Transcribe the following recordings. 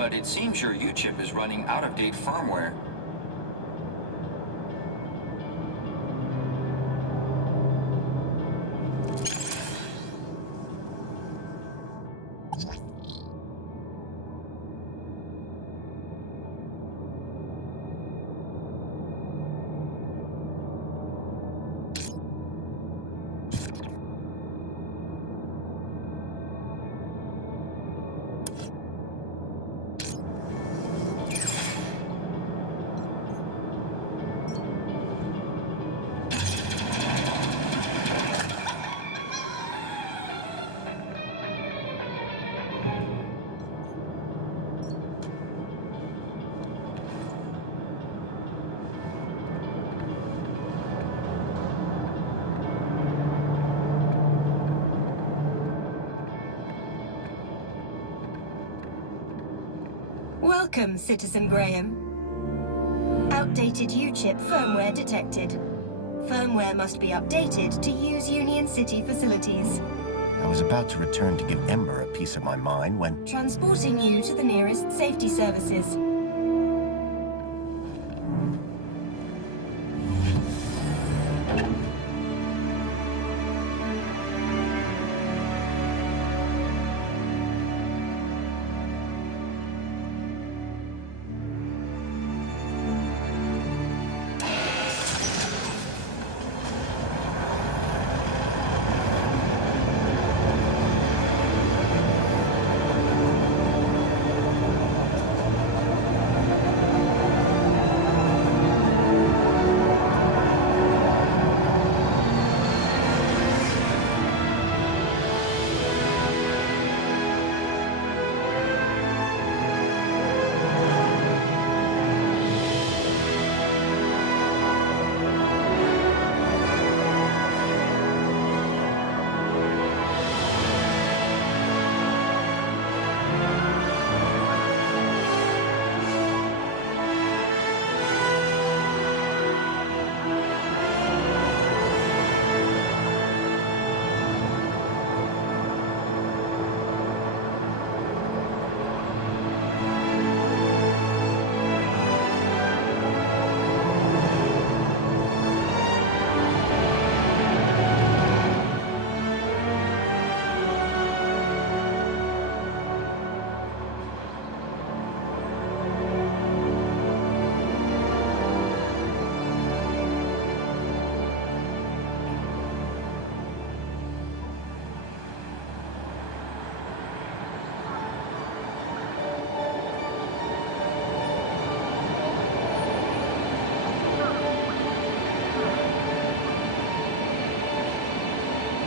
but it seems your U-chip is running out-of-date firmware. Welcome, Citizen Graham. Outdated U-chip firmware detected. Firmware must be updated to use Union-City facilities. I was about to return to give Ember a piece of my mind when... Transporting you to the nearest safety services.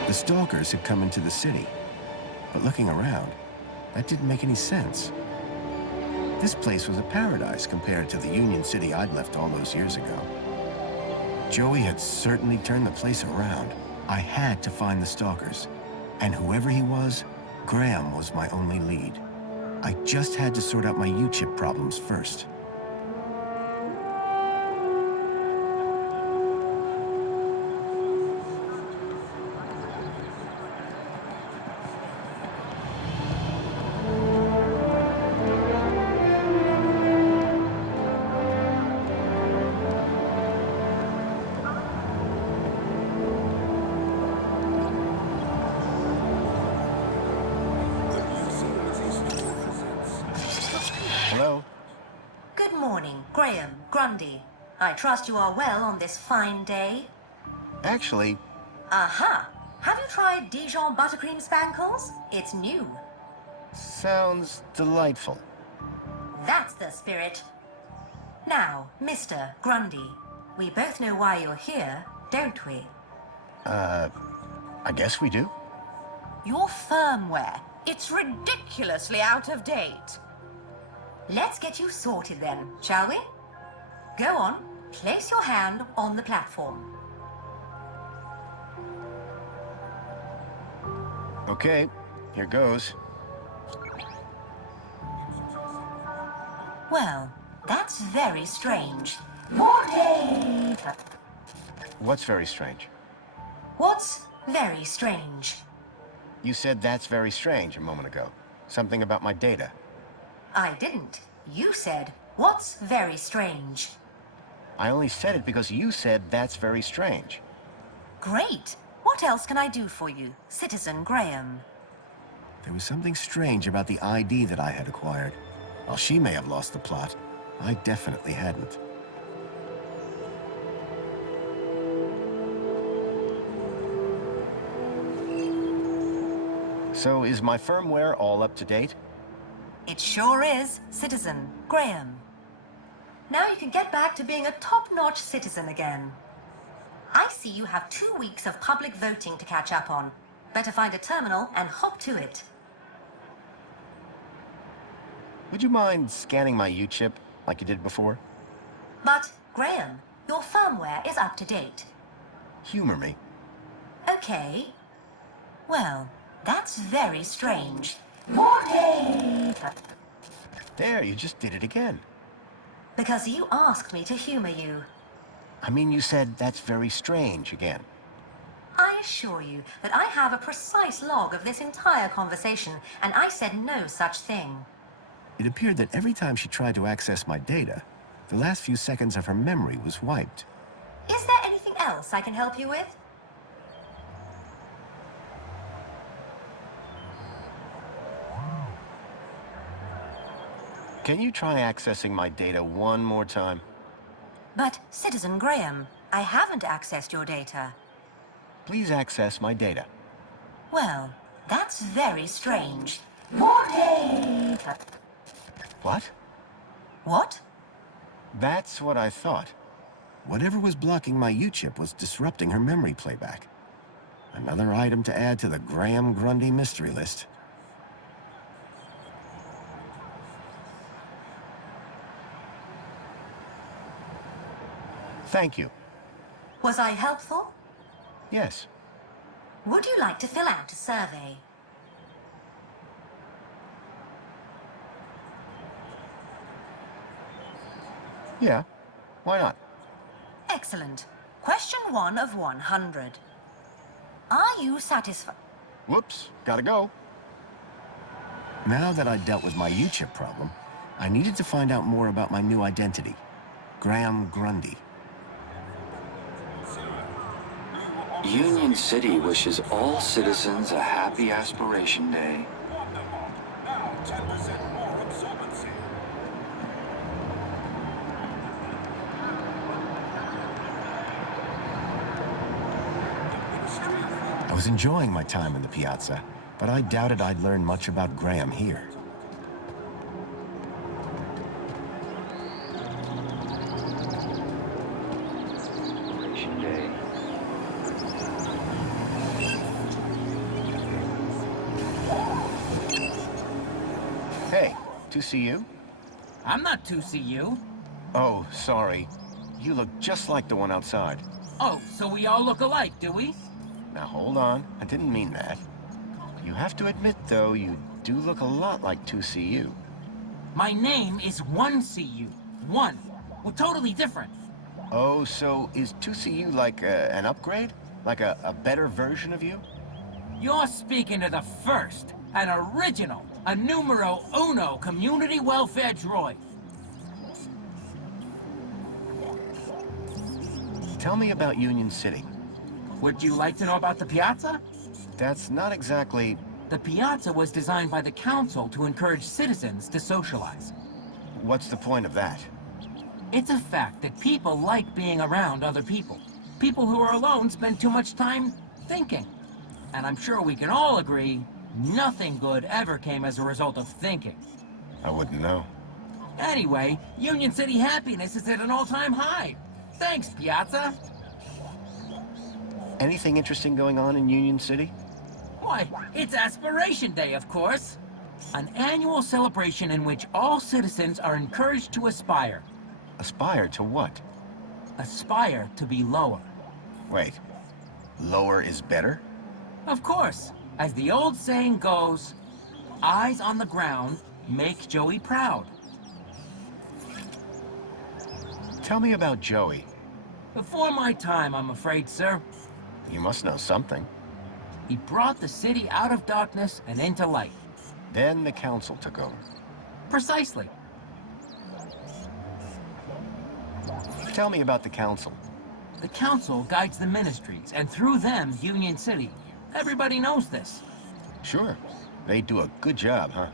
The stalkers had come into the city, but looking around, that didn't make any sense. This place was a paradise compared to the Union City I'd left all those years ago. Joey had certainly turned the place around. I had to find the stalkers, and whoever he was, Graham was my only lead. I just had to sort out my U-chip problems first. Hello? Good morning, Gрэм Гранди. I trust you are well on this fine day. Actually, Aha! Have you tried Dijon buttercream spankles? It's new. sounds delightful. That's the spirit. Now, Mr. Grundy, we both know why you're here, don't we? I guess we do. Your firmware. It's ridiculously out of date. Let's get you sorted then, shall we? Go on, place your hand on the platform. Okay, here goes. Well, that's very strange. Your data. What's very strange? What's very strange? You said that's very strange a moment ago. Something about my data. I didn't. You said, "What's very strange?" I only said it because you said that's very strange. Great. What else can I do for you, Citizen Graham? There was something strange about the ID that I had acquired. While she may have lost the plot, I definitely hadn't. So is my firmware all up to date? It sure is, Citizen Graham. Now you can get back to being a top-notch citizen again. I see you have 2 weeks of public voting to catch up on. Better find a terminal and hop to it. Would you mind scanning my U-chip like you did before? But, Graham, your firmware is up to date. Humor me. Okay. Well, that's very strange. Morty! There, you just did it again. Because you asked me to humor you. I mean, you said that's very strange again. I assure you that I have a precise log of this entire conversation, and I said no such thing. It appeared that every time she tried to access my data, the last few seconds of her memory was wiped. Is there anything else I can help you with? Can you try accessing my data one more time? But, Citizen Graham, I haven't accessed your data. Please access my data. Well, that's very strange. Morty! What? What? That's what I thought. Whatever was blocking my U-chip was disrupting her memory playback. Another item to add to the Gрэм Гранди mystery list. Thank you. Was I helpful? Yes. Would you like to fill out a survey? Yeah. Why not? Excellent. Question 1 of 100. Are you satisfied? Whoops. Gotta go. Now that I'd dealt with my U-chip problem, I needed to find out more about my new identity, Gрэм Гранди. Union City wishes all citizens a happy Aspiration Day. I was enjoying my time in the piazza, but I doubted I'd learn much about Graham here. Aspiration Day. Hey, 2CU? I'm not 2CU. Oh, sorry. You look just like the one outside. Oh, so we all look alike, do we? Now hold on, I didn't mean that. You have to admit, though, you do look a lot like 2CU. My name is 1CU. 1. We're totally different. Oh, so is 2CU like an upgrade? Like a better version of you? You're speaking to the first, an original, a numero uno community welfare droid. Tell me about Union City. Would you like to know about the piazza? That's not exactly... The piazza was designed by the council to encourage citizens to socialize. What's the point of that? It's a fact that people like being around other people. People who are alone spend too much time thinking. And I'm sure we can all agree, nothing good ever came as a result of thinking. I wouldn't know. Anyway, Union City happiness is at an all-time high. Thanks, Piazza. Anything interesting going on in Union City? Why, it's Aspiration Day, of course. An annual celebration in which all citizens are encouraged to aspire. Aspire to what? Aspire to be lower. Wait, lower is better? Of course. As the old saying goes, eyes on the ground make Joey proud. Tell me about Joey. Before my time, I'm afraid, sir. You must know something. He brought the city out of darkness and into light. Then the council took over. Precisely. Tell me about the council. The council guides the ministries, and through them, Union City. Everybody knows this. Sure. They do a good job, huh?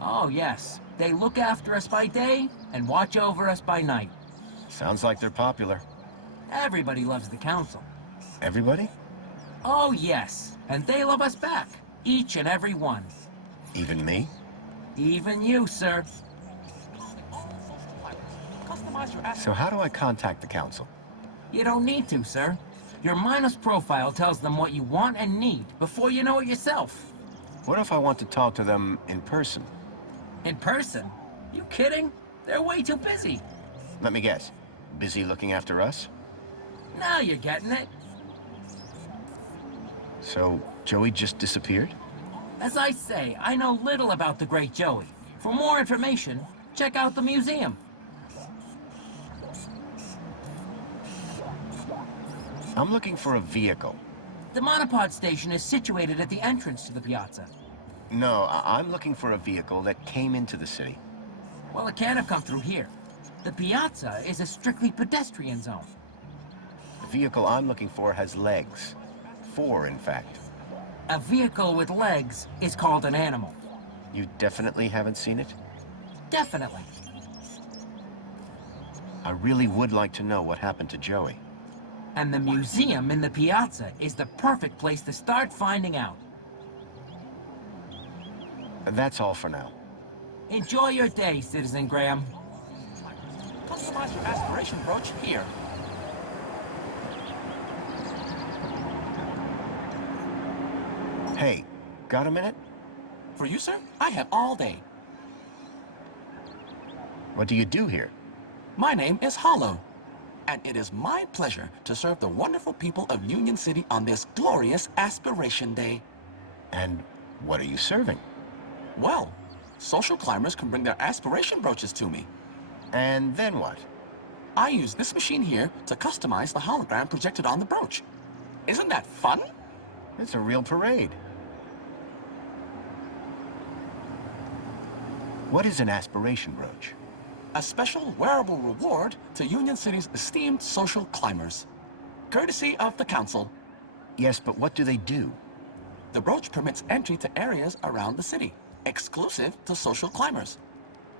Oh, yes. They look after us by day and watch over us by night. Sounds like they're popular. Everybody loves the council. Everybody? Oh, yes. And they love us back. Each and every one. Even me? Even you, sir. So how do I contact the council? You don't need to, sir. Your Minos profile tells them what you want and need before you know it yourself. What if I want to talk to them in person? In person? You kidding? They're way too busy. Let me guess. Busy looking after us? Now you're getting it. So, Joey just disappeared? As I say, I know little about the great Joey. For more information, check out the museum. I'm looking for a vehicle. The monopod station is situated at the entrance to the piazza. No, I'm looking for a vehicle that came into the city. Well, it can't have come through here. The piazza is a strictly pedestrian zone. The vehicle I'm looking for has legs. 4, in fact. A vehicle with legs is called an animal. You definitely haven't seen it? Definitely. I really would like to know what happened to Joey. And the museum in the piazza is the perfect place to start finding out. That's all for now. Enjoy your day, Citizen Graham. Customize your aspiration brooch here. Hey, got a minute? For you, sir, I have all day. What do you do here? My name is Hollow, and it is my pleasure to serve the wonderful people of Union City on this glorious Aspiration Day. And what are you serving? Well, social climbers can bring their aspiration brooches to me. And then what? I use this machine here to customize the hologram projected on the brooch. Isn't that fun? It's a real parade. What is an aspiration brooch? A special wearable reward to Union City's esteemed social climbers. Courtesy of the council. Yes, but what do they do? The brooch permits entry to areas around the city, exclusive to social climbers,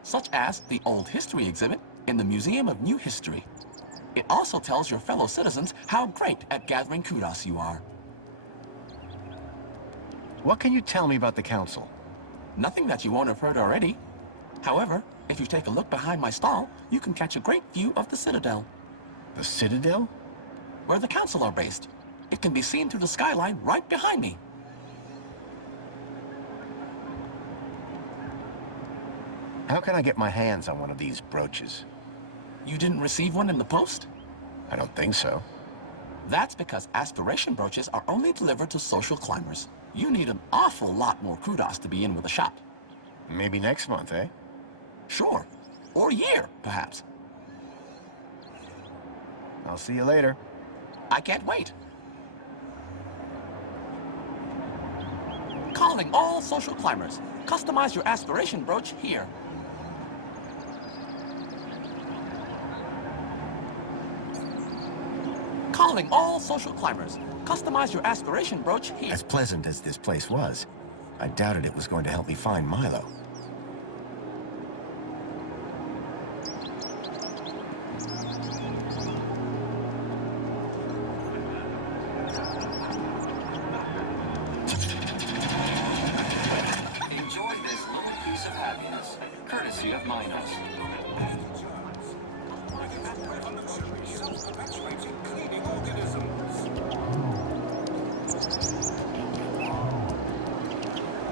such as the Old History exhibit in the Museum of New History. It also tells your fellow citizens how great at gathering kudos you are. What can you tell me about the council? Nothing that you won't have heard already. However, if you take a look behind my stall, you can catch a great view of the Citadel, The Citadel? where the council are based. It can be seen through the skyline right behind me. How can I get my hands on one of these brooches? You didn't receive one in the post? I don't think so. That's because aspiration brooches are only delivered to social climbers. You need an awful lot more kudos to be in with a shop. Maybe next month, eh? Sure. Or year, perhaps. I'll see you later. I can't wait. Calling all social climbers. Customize your aspiration brooch here. Calling all social climbers. Customize your aspiration brooch here. As pleasant as this place was, I doubted it was going to help me find Milo. Enjoy this little piece of happiness, courtesy of Minos.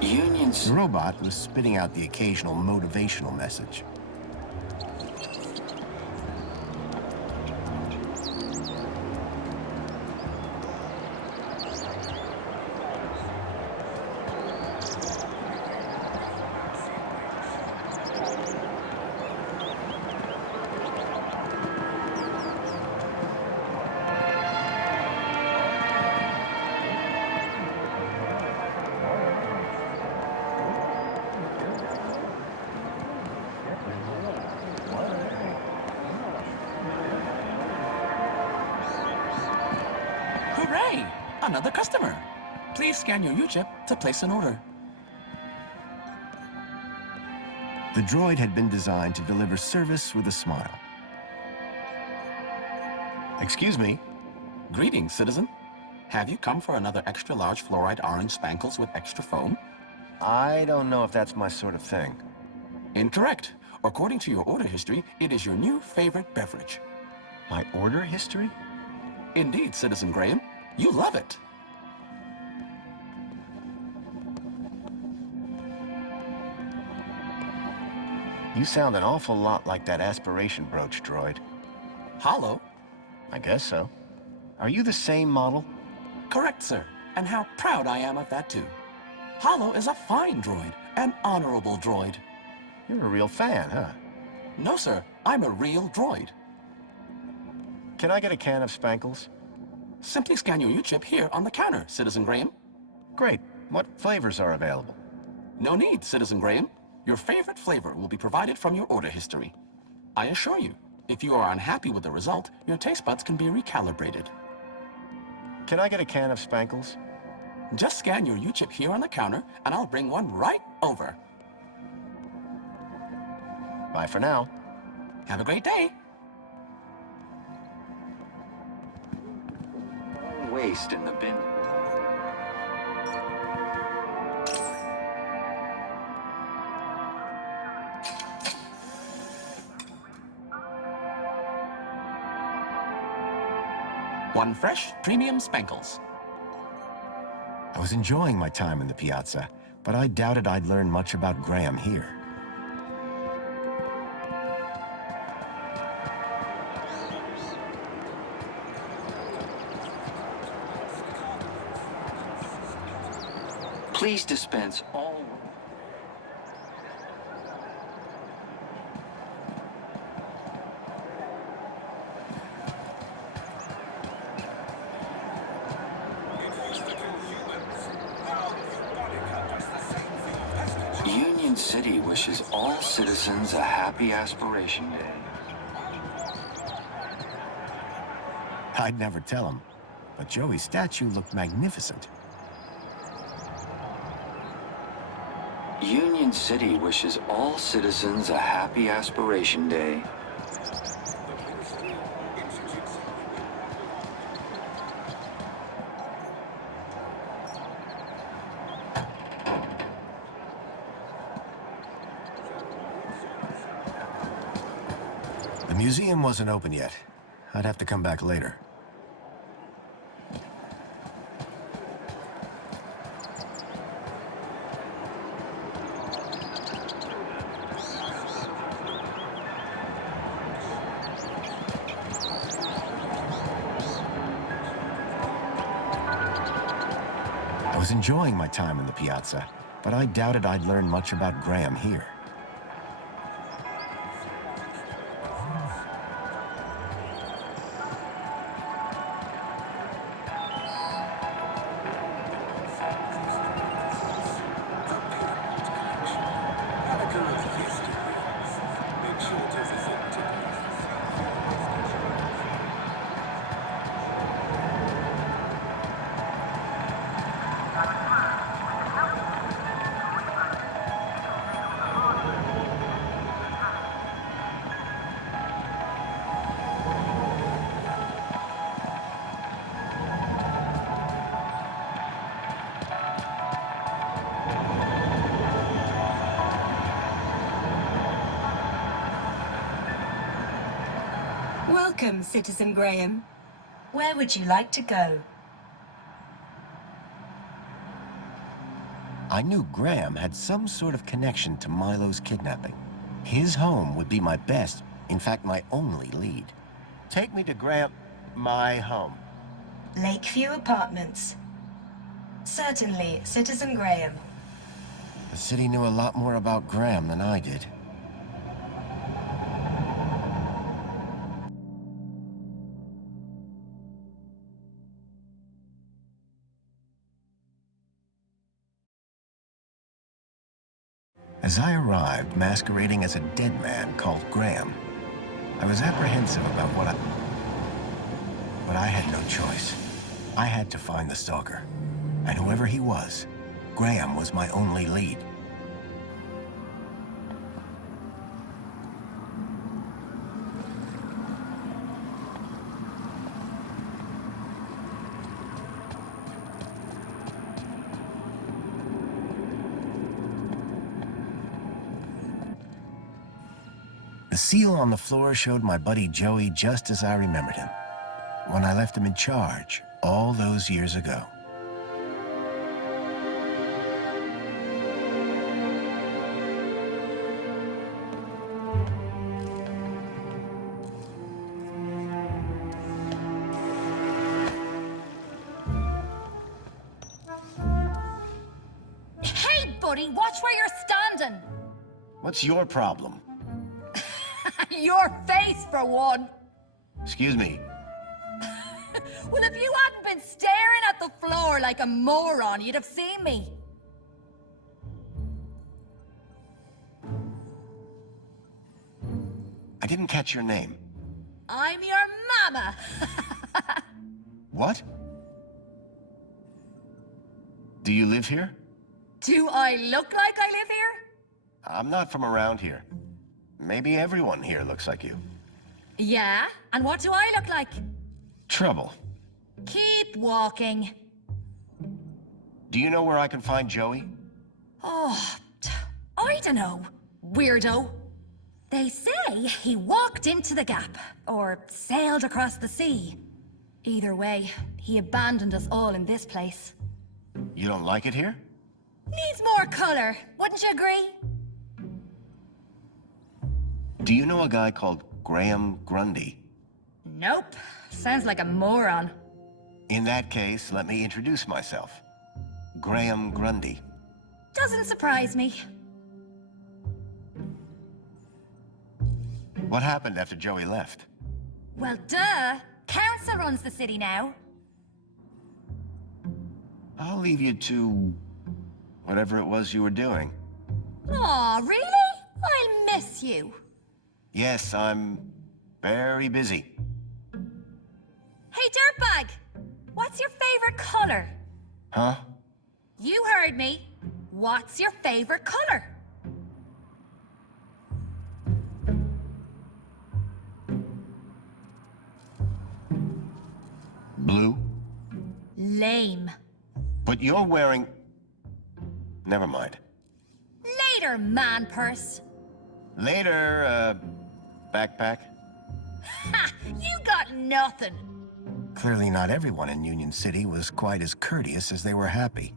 Unions. The robot was spitting out the occasional motivational message. Another customer. Please scan your U-chip to place an order. The droid had been designed to deliver service with a smile. Excuse me. Greetings, citizen. Have you come for another extra large fluoride orange spankles with extra foam? I don't know if that's my sort of thing. Incorrect. According to your order history, it is your new favorite beverage. My order history? Indeed, Citizen Graham. You love it. You sound an awful lot like that aspiration brooch droid. Hollow? I guess so. Are you the same model? Correct, sir. And how proud I am of that, too. Hollow is a fine droid, an honorable droid. You're a real fan, huh? No, sir. I'm a real droid. Can I get a can of Spankles? Simply scan your U-chip here on the counter, Citizen Graham. Great. What flavors are available? No need, Citizen Graham. Your favorite flavor will be provided from your order history. I assure you, if you are unhappy with the result, your taste buds can be recalibrated. Can I get a can of Spankles? Just scan your U-chip here on the counter, and I'll bring one right over. Bye for now. Have a great day. Waste in the bin. One fresh, premium Spankles. I was enjoying my time in the piazza, but I doubted I'd learn much about Graham here. Please dispense all... Union-Citi wishes all citizens a happy aspiration day. I'd never tell him, but Joey's statue looked magnificent. Union-Citi wishes all citizens a happy aspiration day. The museum wasn't open yet. I'd have to come back later. I was enjoying my time in the piazza, but I doubted I'd learn much about Graham here. Welcome, Citizen Graham. Where would you like to go? I knew Graham had some sort of connection to Milo's kidnapping. His home would be my best, in fact, my only lead. Take me to my home. Lakeview Apartments. Certainly, Citizen Graham. The city knew a lot more about Graham than I did. As I arrived, masquerading as a dead man called Graham, I was apprehensive about but I had no choice. I had to find the stalker. And whoever he was, Graham was my only lead. The seal on the floor showed my buddy Joey just as I remembered him, when I left him in charge all those years ago. Hey, buddy, watch where you're standing. What's your problem? Your face, for one. Excuse me. Well, if you hadn't been staring at the floor like a moron, you'd have seen me. I didn't catch your name. I'm your mama. What? Do you live here? Do I look like I live here? I'm not from around here. Maybe everyone here looks like you. Yeah? And what do I look like? Trouble. Keep walking. Do you know where I can find Joey? Oh, I don't know, weirdo. They say he walked into the gap, or sailed across the sea. Either way, he abandoned us all in this place. You don't like it here? Needs more color, wouldn't you agree? Do you know a guy called Gрэм Гранди? Nope. Sounds like a moron. In that case, let me introduce myself. Gрэм Гранди. Doesn't surprise me. What happened after Joey left? Well, duh. Council runs the city now. I'll leave you to whatever it was you were doing. Aw, really? I'll miss you. Yes, I'm very busy. Hey, dirtbag! What's your favorite color? Huh? You heard me. What's your favorite color? Blue? Lame. But you're wearing... Never mind. Later, man purse. Later, backpack. Ha! You got nothing. Clearly not everyone in Union City was quite as courteous as they were happy.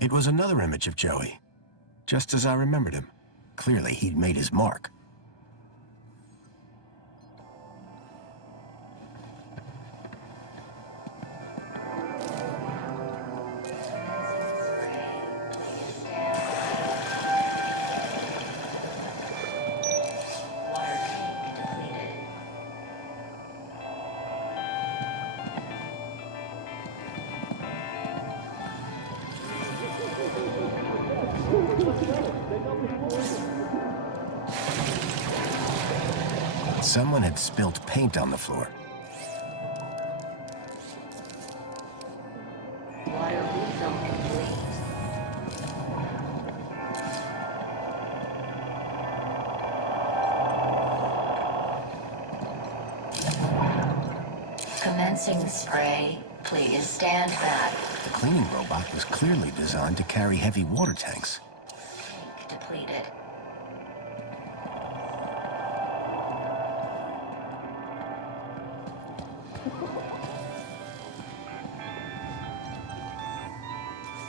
It was another image of Joey, just as I remembered him. Clearly, he'd made his mark. Someone had spilt paint on the floor. Commencing spray. Please stand back. The cleaning robot was clearly designed to carry heavy water tanks. Tank depleted.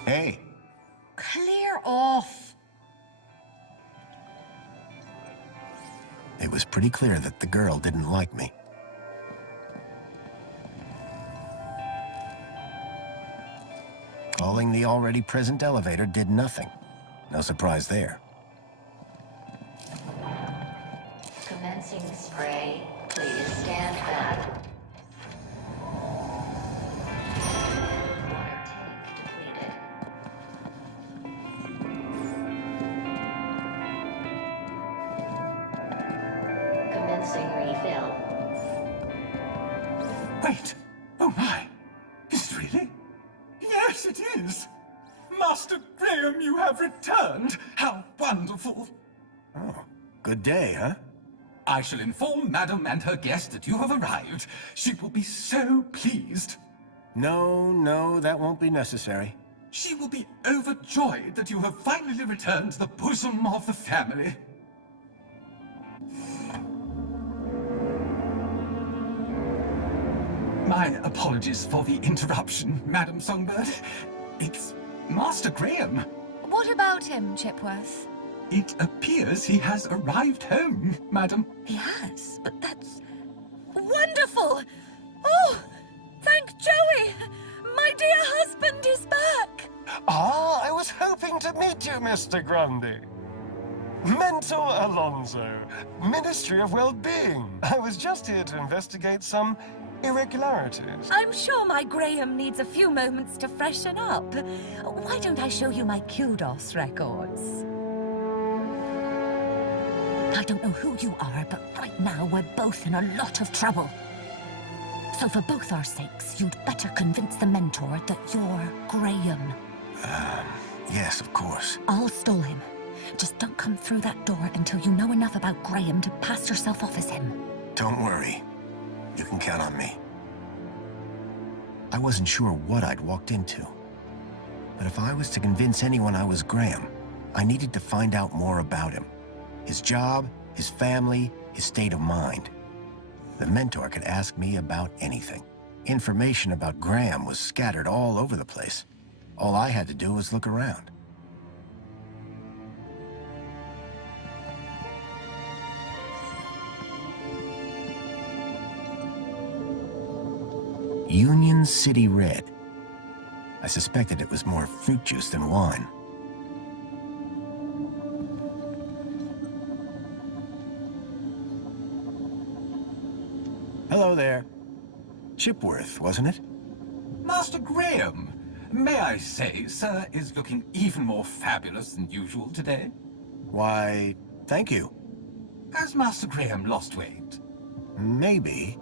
Hey, Clear off. it was pretty clear that the girl didn't like me. Calling the already present elevator did nothing. No surprise there. Commencing spray. Please stand back. Water tank depleted. Wait. Oh my. Is it really? Yes, it is. Master Graham, you have returned. How wonderful. Oh, good day, huh? I shall inform Madam and her guest that you have arrived. She will be so pleased. No, that won't be necessary. She will be overjoyed that you have finally returned to the bosom of the family. My apologies for the interruption, Madam Songbird. It's Master Graham. What about him, Chipworth? It appears he has arrived home, Madam. He has, but that's wonderful! Oh, thank Joey! My dear husband is back! Ah, I was hoping to meet you, Mr. Grundy. Mentor Alonso, Ministry of Well-Being. I was just here to investigate some irregularities. I'm sure my Graham needs a few moments to freshen up. Why don't I show you my kudos records? I don't know who you are, but right now we're both in a lot of trouble. So for both our sakes, you'd better convince the mentor that you're Graham. Yes, of course. I'll stall him. Just don't come through that door until you know enough about Graham to pass yourself off as him. Don't worry. You can count on me. I wasn't sure what I'd walked into. But if I was to convince anyone I was Graham, I needed to find out more about him. His job, his family, his state of mind. The mentor could ask me about anything. Information about Graham was scattered all over the place. All I had to do was look around. Union-Citi Red. I suspected it was more fruit juice than wine. Hello there. Chipworth, wasn't it? Master Graham, may I say, sir is looking even more fabulous than usual today. Why, thank you. Has Master Graham lost weight? Maybe.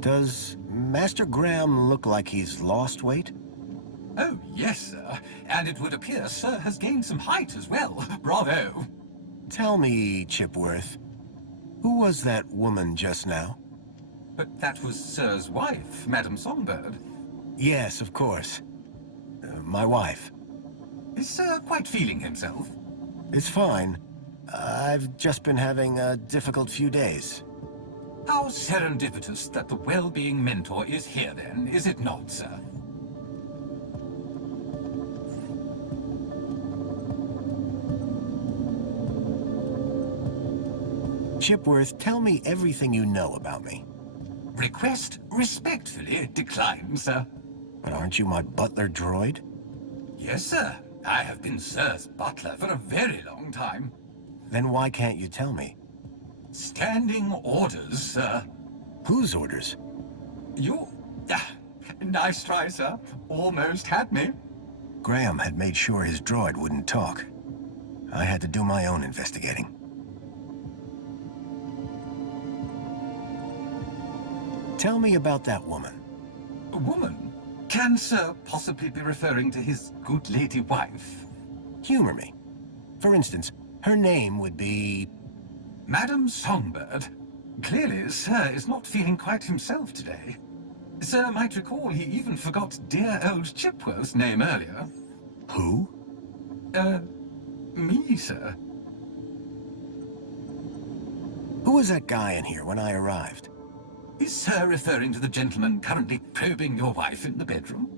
Does Master Graham look like he's lost weight? Oh, yes, sir. And it would appear sir has gained some height as well. Bravo. Tell me, Chipworth, who was that woman just now? But that was sir's wife, Madam Songbird. Yes, of course. My wife. Is sir quite feeling himself? It's fine. I've just been having a difficult few days. How serendipitous that the well-being mentor is here then, is it not, sir? Chipworth, tell me everything you know about me. Request respectfully declined, sir. But aren't you my butler droid? Yes, sir. I have been sir's butler for a very long time. Then why can't you tell me? Standing orders, sir. Whose orders? You... nice try, sir. Almost had me. Graham had made sure his droid wouldn't talk. I had to do my own investigating. Tell me about that woman. A woman? Can sir possibly be referring to his good lady wife? Humor me. For instance, her name would be... Madam Songbird. Clearly, sir is not feeling quite himself today. Sir might recall he even forgot dear old Chipworth's name earlier. Who? Me, sir. Who was that guy in here when I arrived? Is sir referring to the gentleman currently probing your wife in the bedroom?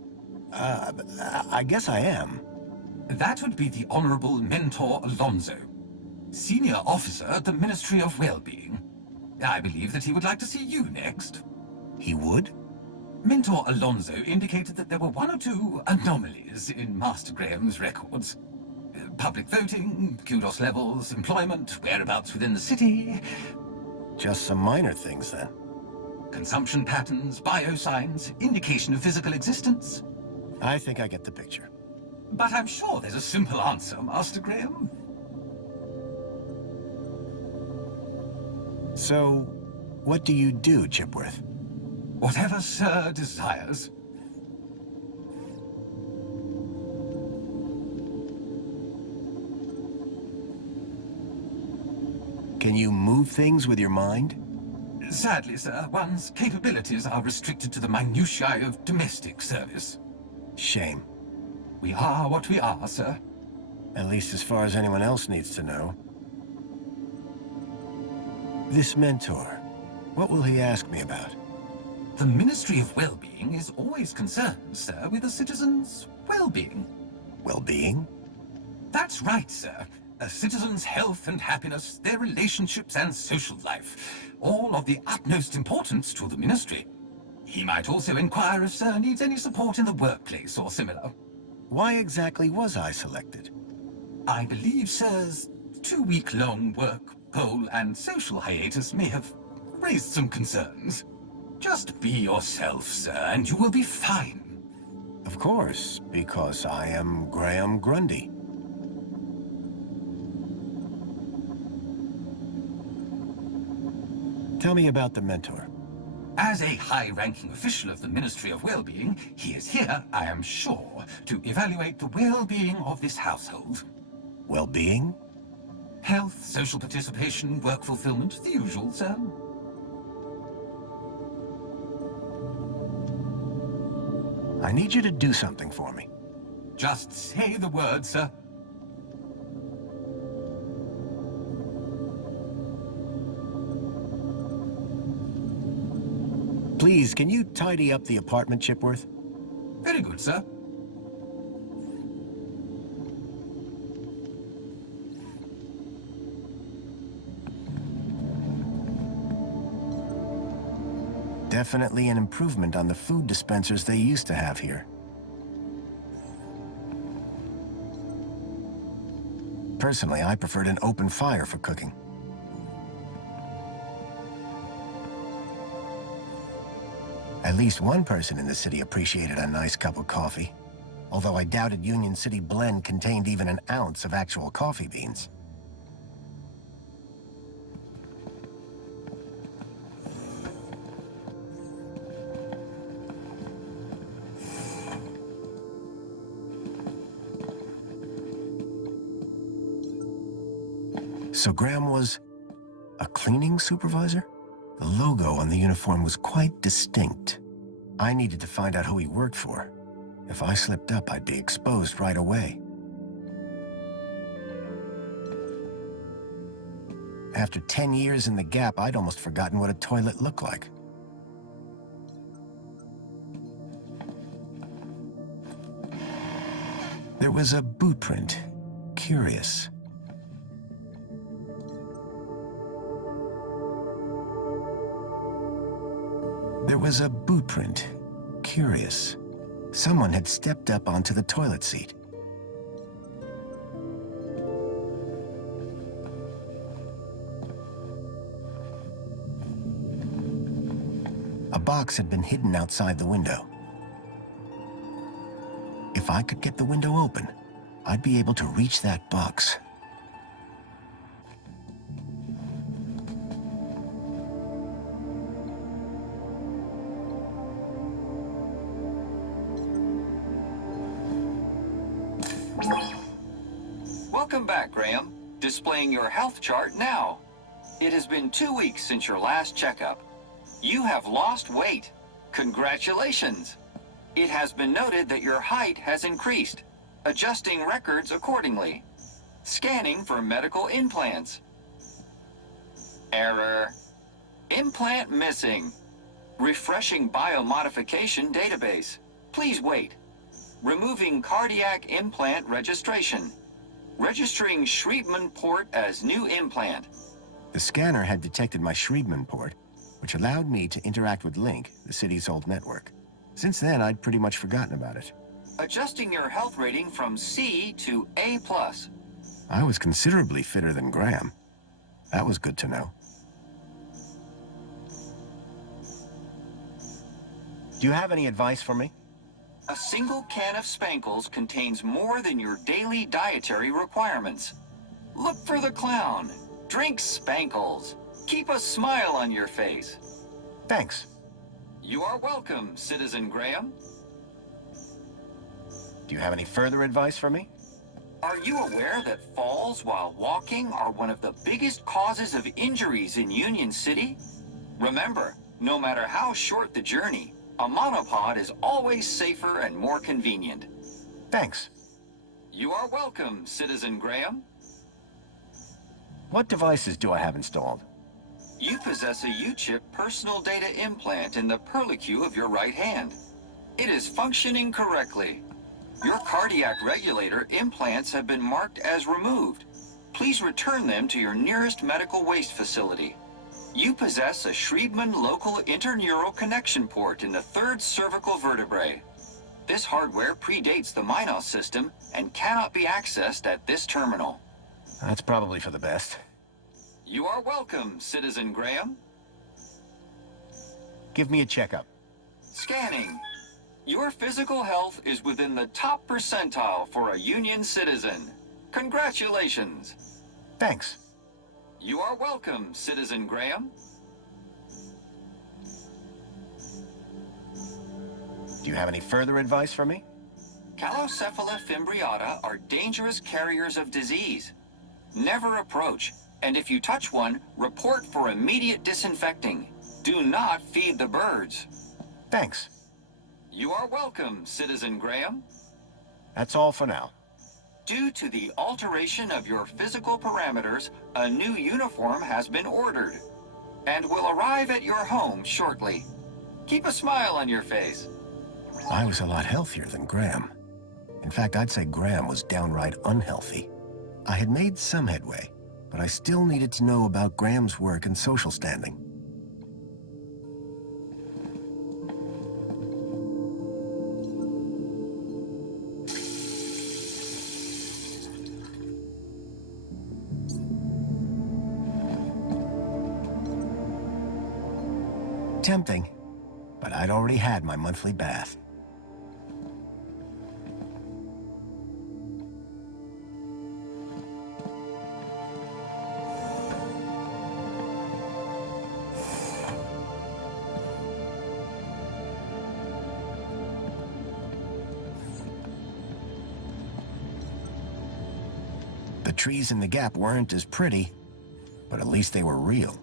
I guess I am. That would be the Honorable Mentor Alonso, Senior Officer at the Ministry of Well-Being. I believe that he would like to see you next. He would? Mentor Alonso indicated that there were one or two anomalies in Master Graham's records. Public voting, kudos levels, employment, whereabouts within the city. Just some minor things, then. Consumption patterns, biosigns, indication of physical existence. I think I get the picture. But I'm sure there's a simple answer, Master Graham. So, what do you do, Chipworth? Whatever Sir desires. Can you move things with your mind? Sadly, sir, one's capabilities are restricted to the minutiae of domestic service. Shame. We are what we are, sir. At least as far as anyone else needs to know. This mentor, what will he ask me about? The Ministry of Well-being is always concerned, sir, with the citizens' well-being. Well-being? That's right, sir. A citizen's health and happiness, their relationships and social life, all of the utmost importance to the Ministry. He might also inquire if Sir needs any support in the workplace or similar. Why exactly was I selected? I believe Sir's 2-week-long work, poll and social hiatus may have raised some concerns. Just be yourself, sir, and you will be fine. Of course, because I am Gрэм Grandi. Tell me about the mentor. As a high-ranking official of the Ministry of Well-being, he is here, I am sure, to evaluate the well-being of this household. Well-being? Health, social participation, work fulfillment, the usual, sir. I need you to do something for me. Just say the word, sir. Please, can you tidy up the apartment, Chipworth? Very good, sir. Definitely an improvement on the food dispensers they used to have here. Personally, I preferred an open fire for cooking. At least one person in the city appreciated a nice cup of coffee, although I doubted Union City blend contained even an ounce of actual coffee beans. So Graham was a cleaning supervisor? The logo on the uniform was quite distinct. I needed to find out who he worked for. If I slipped up, I'd be exposed right away. After 10 years in the Gap, I'd almost forgotten what a toilet looked like. There was a boot print. Curious. There was a boot print. Curious. Someone had stepped up onto the toilet seat. A box had been hidden outside the window. If I could get the window open, I'd be able to reach that box. Welcome back, Graham. Displaying your health chart now. It has been 2 weeks since your last checkup. You have lost weight. Congratulations. It has been noted that your height has increased. Adjusting records accordingly. Scanning for medical implants. Error. Implant missing. Refreshing biomodification database. Please wait. Removing cardiac implant registration. Registering Schriebman port as new implant. The scanner had detected my Schriebman port, which allowed me to interact with Link, the city's old network. Since then, I'd pretty much forgotten about it. Adjusting your health rating from C to A+. I was considerably fitter than Graham. That was good to know. Do you have any advice for me? A single can of Spankles contains more than your daily dietary requirements. Look for the clown. Drink Spankles. Keep a smile on your face. Thanks. You are welcome, Citizen Graham. Do you have any further advice for me? Are you aware that falls while walking are one of the biggest causes of injuries in Union City? Remember, no matter how short the journey, a monopod is always safer and more convenient. Thanks. You are welcome, Citizen Graham. What devices do I have installed? You possess a U-chip personal data implant in the perlicue of your right hand. It is functioning correctly. Your cardiac regulator implants have been marked as removed. Please return them to your nearest medical waste facility. You possess a Schriebman local interneural connection port in the third cervical vertebrae. This hardware predates the Minos system and cannot be accessed at this terminal. That's probably for the best. You are welcome, Citizen Graham. Give me a checkup. Scanning. Your physical health is within the top percentile for a Union citizen. Congratulations. Thanks. You are welcome, Citizen Graham. Do you have any further advice for me? Calocephala fimbriata are dangerous carriers of disease. Never approach, and if you touch one, report for immediate disinfecting. Do not feed the birds. Thanks. You are welcome, Citizen Graham. That's all for now. Due to the alteration of your physical parameters, a new uniform has been ordered and will arrive at your home shortly. Keep a smile on your face. I was a lot healthier than Graham. In fact, I'd say Graham was downright unhealthy. I had made some headway, but I still needed to know about Graham's work and social standing. Tempting, but I'd already had my monthly bath. The trees in the gap weren't as pretty, but at least they were real.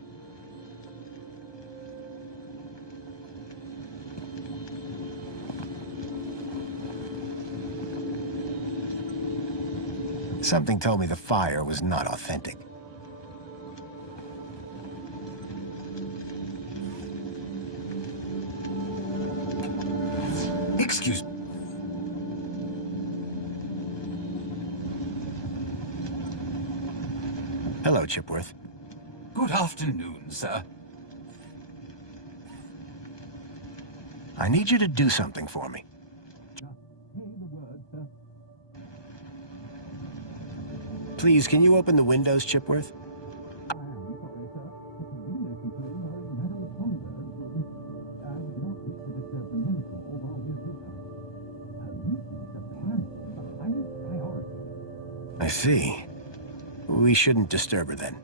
Something told me the fire was not authentic. Excuse me. Hello, Chipworth. Good afternoon, sir. I need you to do something for me. Please, can you open the windows, Chipworth? I see. We shouldn't disturb her then.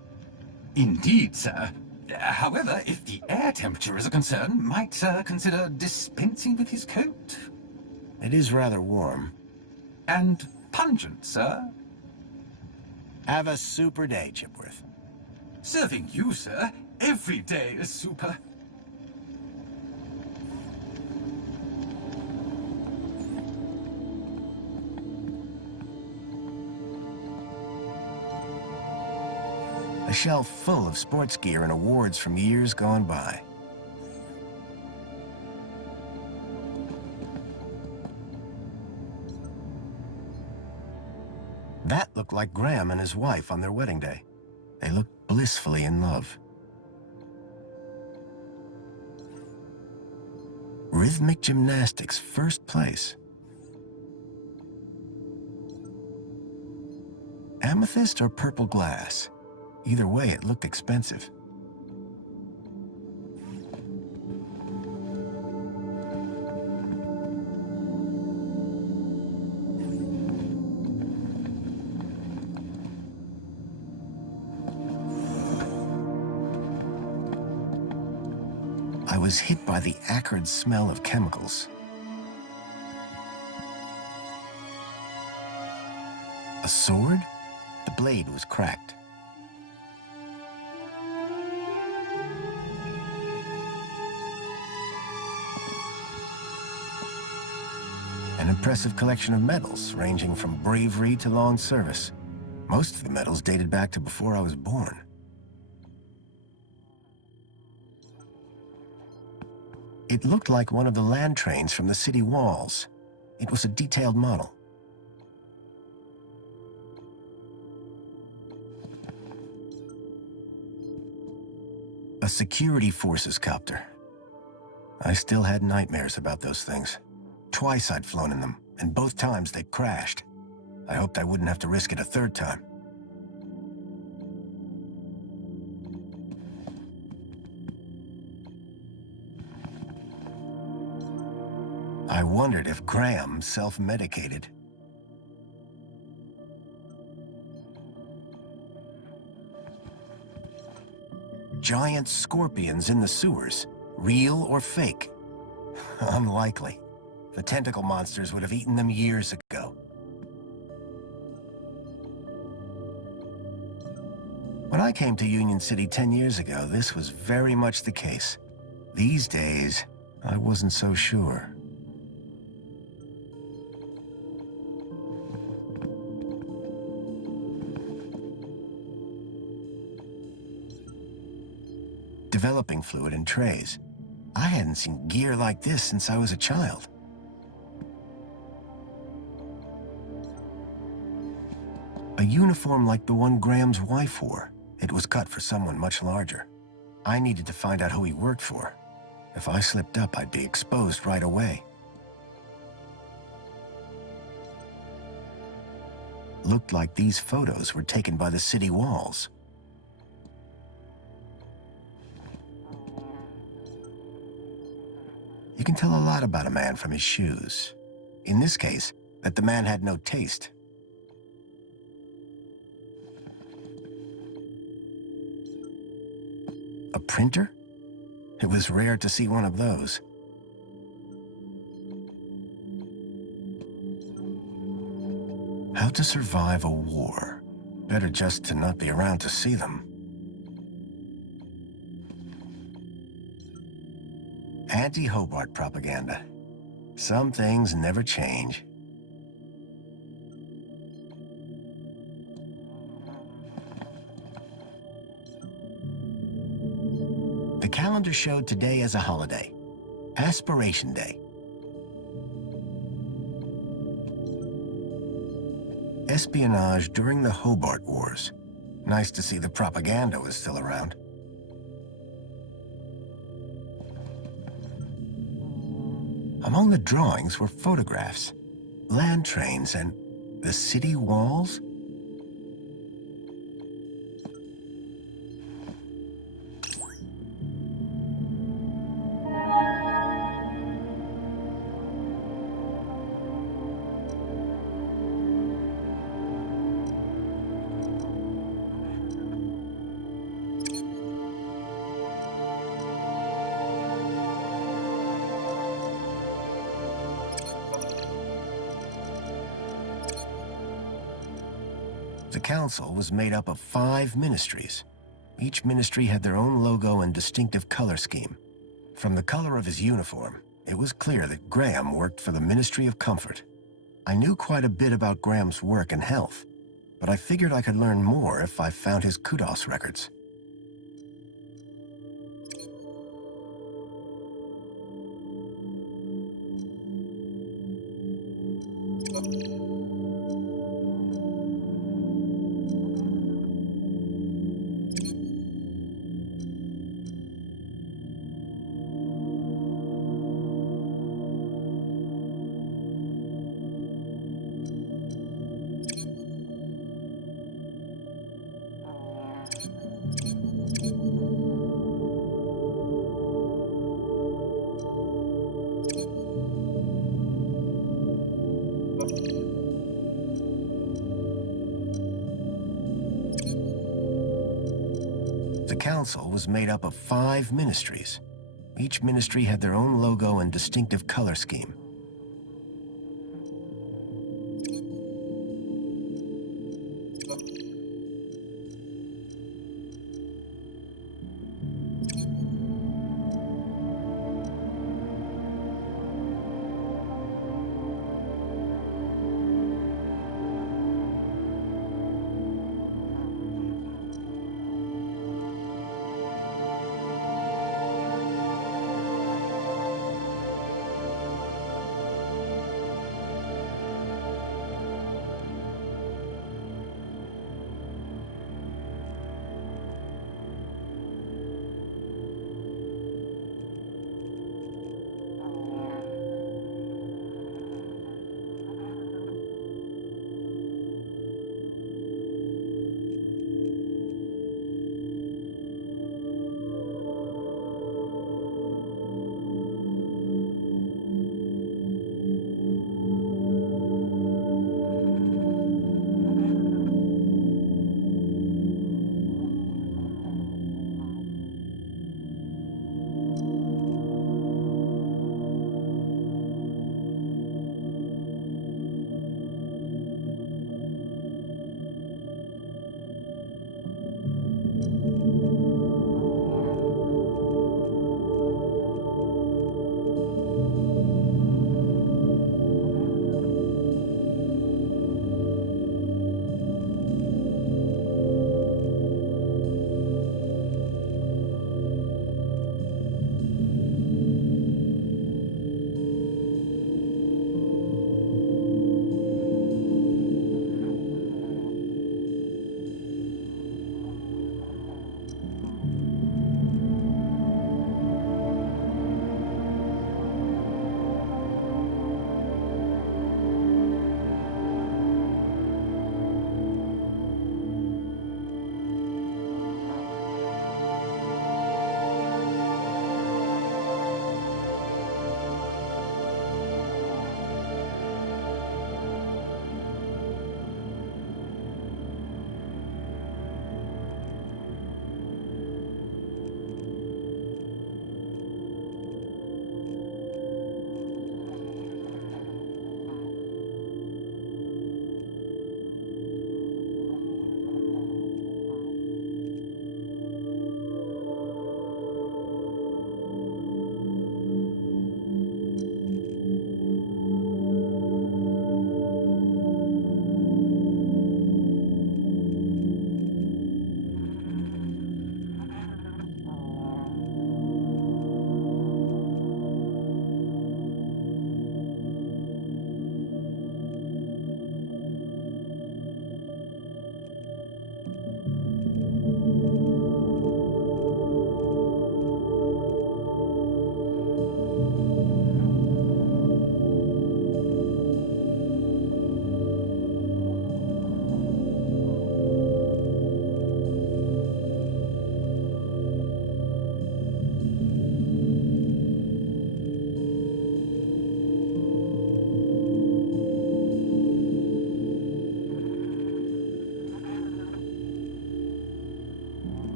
Indeed, sir. However, if the air temperature is a concern, might consider dispensing with his coat. It is rather warm. And pungent, sir. Have a super day, Chipworth. Serving you, sir. Every day is super. A shelf full of sports gear and awards from years gone by. That looked like Graham and his wife on their wedding day. They looked blissfully in love. Rhythmic gymnastics, first place. Amethyst or purple glass? Either way, it looked expensive. I was hit by the acrid smell of chemicals. A sword? The blade was cracked. An impressive collection of medals, ranging from bravery to long service. Most of the medals dated back to before I was born. It looked like one of the land trains from the city walls. It was a detailed model. A security forces copter. I still had nightmares about those things. Twice I'd flown in them, and both times they'd crashed. I hoped I wouldn't have to risk it a third time. I wondered if Graham self-medicated. Giant scorpions in the sewers, real or fake? Unlikely. The tentacle monsters would have eaten them years ago. When I came to Union City 10 years ago, this was very much the case. These days, I wasn't so sure. Developing fluid in trays. I hadn't seen gear like this since I was a child. A uniform like the one Graham's wife wore. It was cut for someone much larger. I needed to find out who he worked for. If I slipped up, I'd be exposed right away. Looked like these photos were taken by the city walls. You can tell a lot about a man from his shoes. In this case, that the man had no taste. A printer? It was rare to see one of those. How to survive a war. Better just to not be around to see them. Anti-Hobart propaganda. Some things never change. The calendar showed today as a holiday. Aspiration Day. Espionage during the Hobart Wars. Nice to see the propaganda was still around. Among the drawings were photographs, land trains, and the city walls. The council was made up of 5 ministries. Each ministry had their own logo and distinctive color scheme. From the color of his uniform, it was clear that Graham worked for the Ministry of Comfort. I knew quite a bit about Graham's work and health, but I figured I could learn more if I found his kudos records. The council was made up of 5 ministries. Each ministry had their own logo and distinctive color scheme.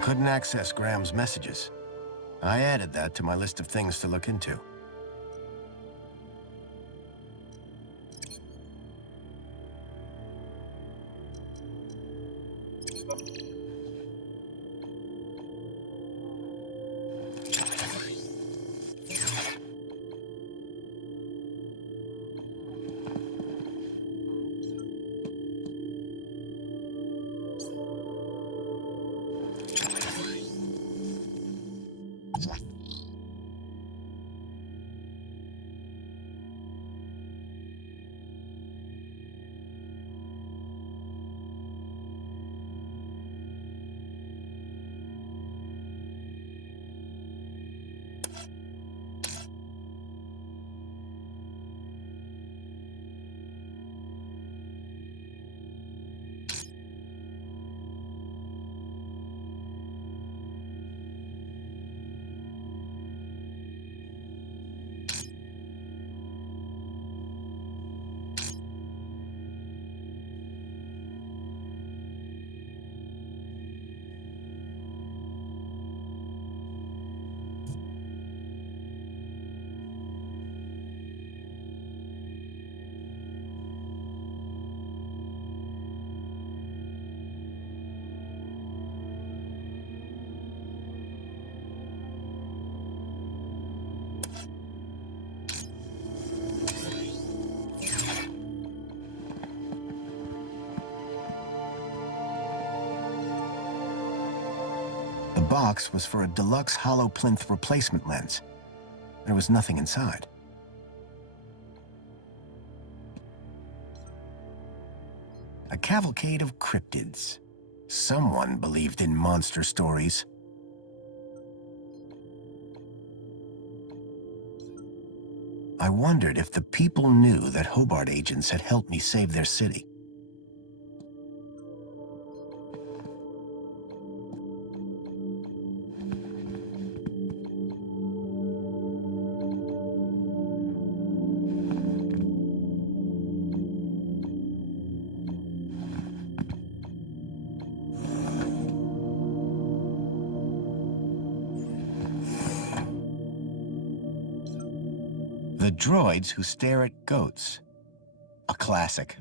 couldn't access Graham's messages. I added that to my list of things to look into. The box was for a deluxe hollow plinth replacement lens. There was nothing inside. A cavalcade of cryptids. Someone believed in monster stories. I wondered if the people knew that Hobart agents had helped me save their city. The droids who stare at goats. A classic.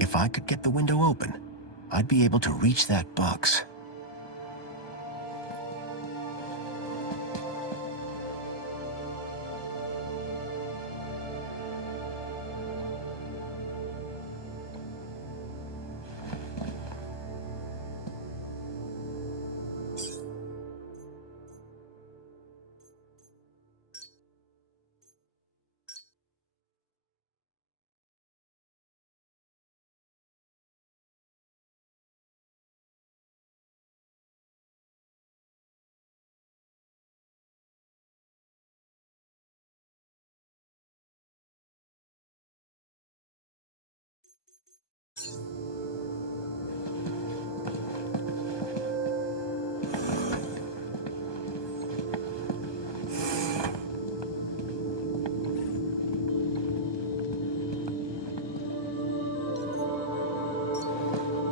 If I could get the window open, I'd be able to reach that box.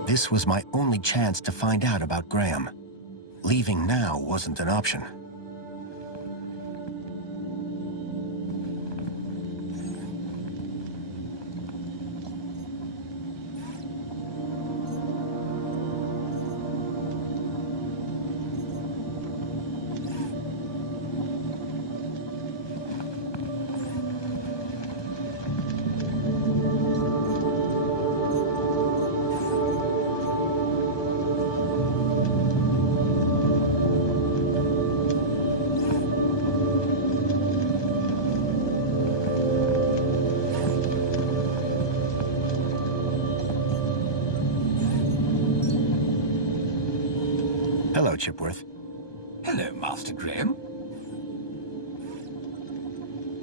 This was my only chance to find out about Graham. Leaving now wasn't an option. Hello, Chipworth. Hello, Master Graham.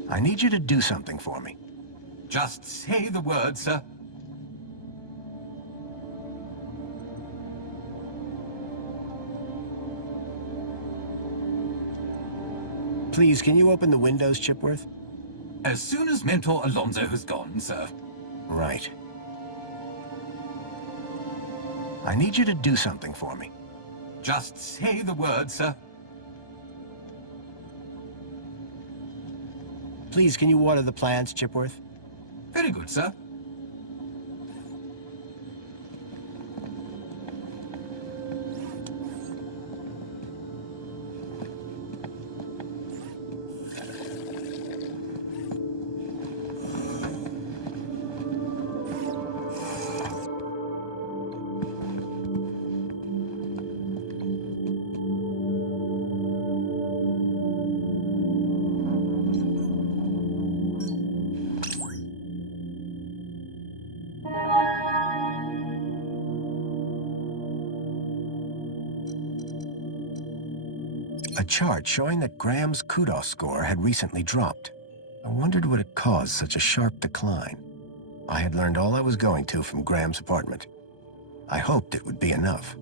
I need you to do something for me. Just say the word, sir. Please, can you open the windows, Chipworth? As soon as Mentor Alonso has gone, sir. Right. I need you to do something for me. Just say the word, sir. Please, can you water the plants, Chipworth? Very good, sir. A chart showing that Graham's kudos score had recently dropped. I wondered what had caused such a sharp decline. I had learned all I was going to from Graham's apartment. I hoped it would be enough.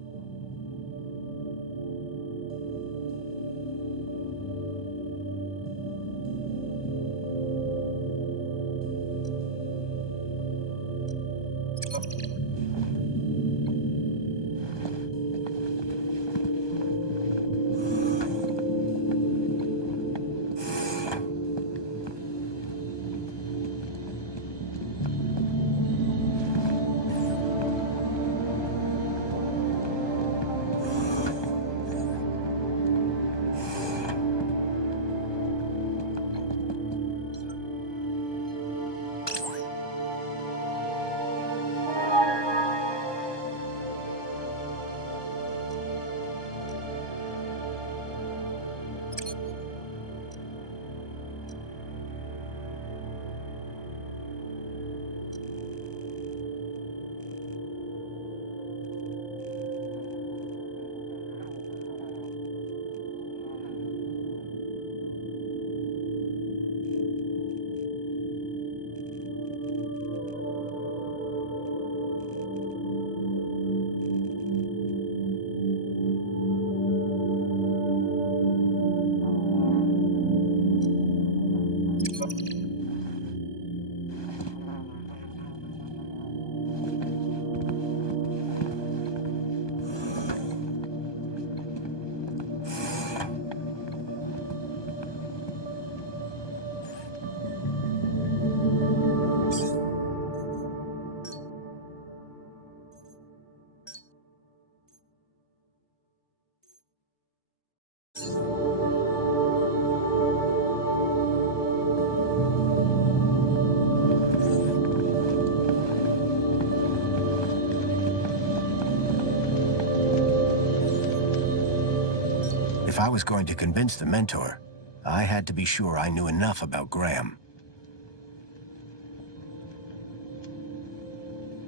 If I was going to convince the mentor, I had to be sure I knew enough about Graham.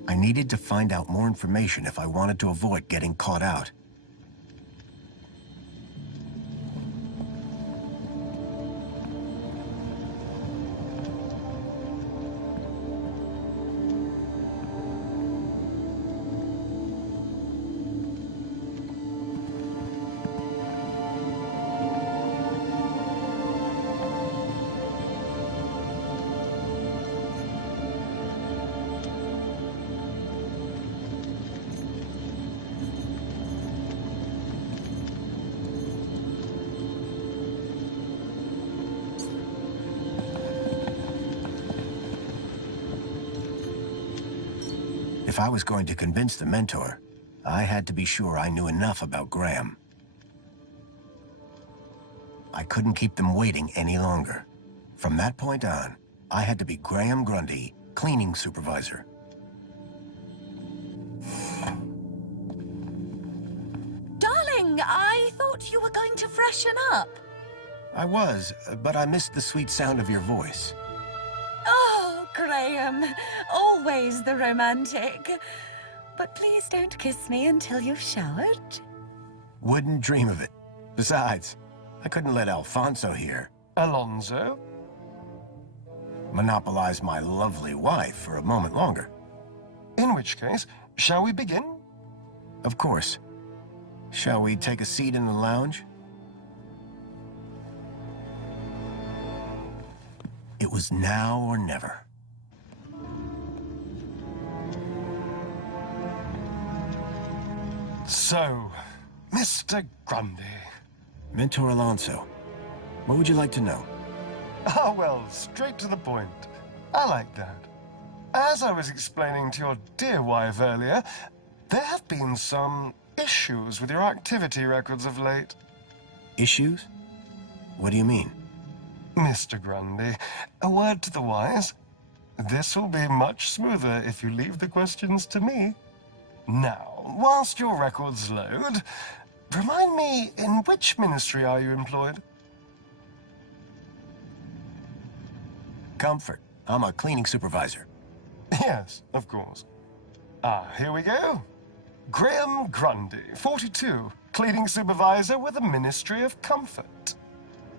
I needed to find out more information if I wanted to avoid getting caught out. If I was going to convince the mentor, I had to be sure I knew enough about Graham. I couldn't keep them waiting any longer. From that point on, I had to be Gрэм Гранди, cleaning supervisor. Darling, I thought you were going to freshen up. I was, but I missed the sweet sound of your voice. Oh, Graham, always the romantic. But please don't kiss me until you've showered. Wouldn't dream of it. Besides, I couldn't let Alfonso here Alonso? monopolize my lovely wife for a moment longer. In which case, shall we begin? Of course. Shall we take a seat in the lounge? It was now or never. So, Mr. Grundy. Mentor Alonso, what would you like to know? Ah, well, straight to the point. I like that. As I was explaining to your dear wife earlier, there have been some issues with your activity records of late. Issues? What do you mean? Mr. Grundy, a word to the wise. This will be much smoother if you leave the questions to me. Now, whilst your records load, remind me, in which ministry are you employed? Comfort. I'm a cleaning supervisor. Yes, of course. Ah, here we go. Gрэм Grandi, 42, cleaning supervisor with the Ministry of Comfort.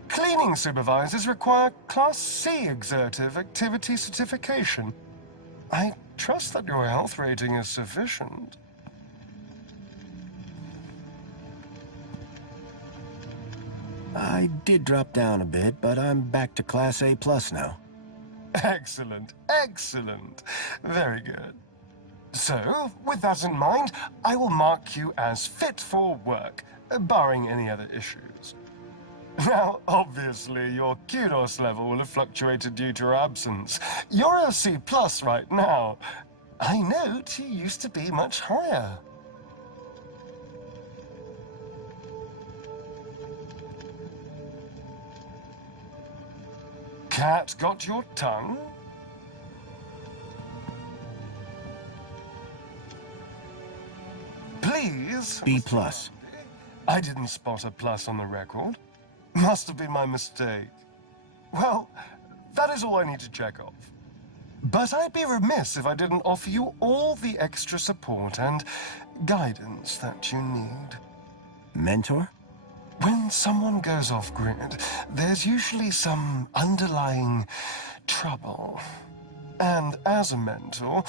Cleaning supervisors require Class C exertive activity certification. I trust that your health rating is sufficient. I did drop down a bit, but I'm back to Class A+ now. Excellent, excellent. Very good. So, with that in mind, I will mark you as fit for work, barring any other issues. Now, obviously, your kudos level will have fluctuated due to your absence. You're a C+ right now. I note you used to be much higher. Cat got your tongue? Please? B+. I didn't spot a plus on the record. Must have been my mistake. Well, that is all I need to check off. But I'd be remiss if I didn't offer you all the extra support and guidance that you need. Mentor? When someone goes off-grid, there's usually some underlying trouble. And as a mentor,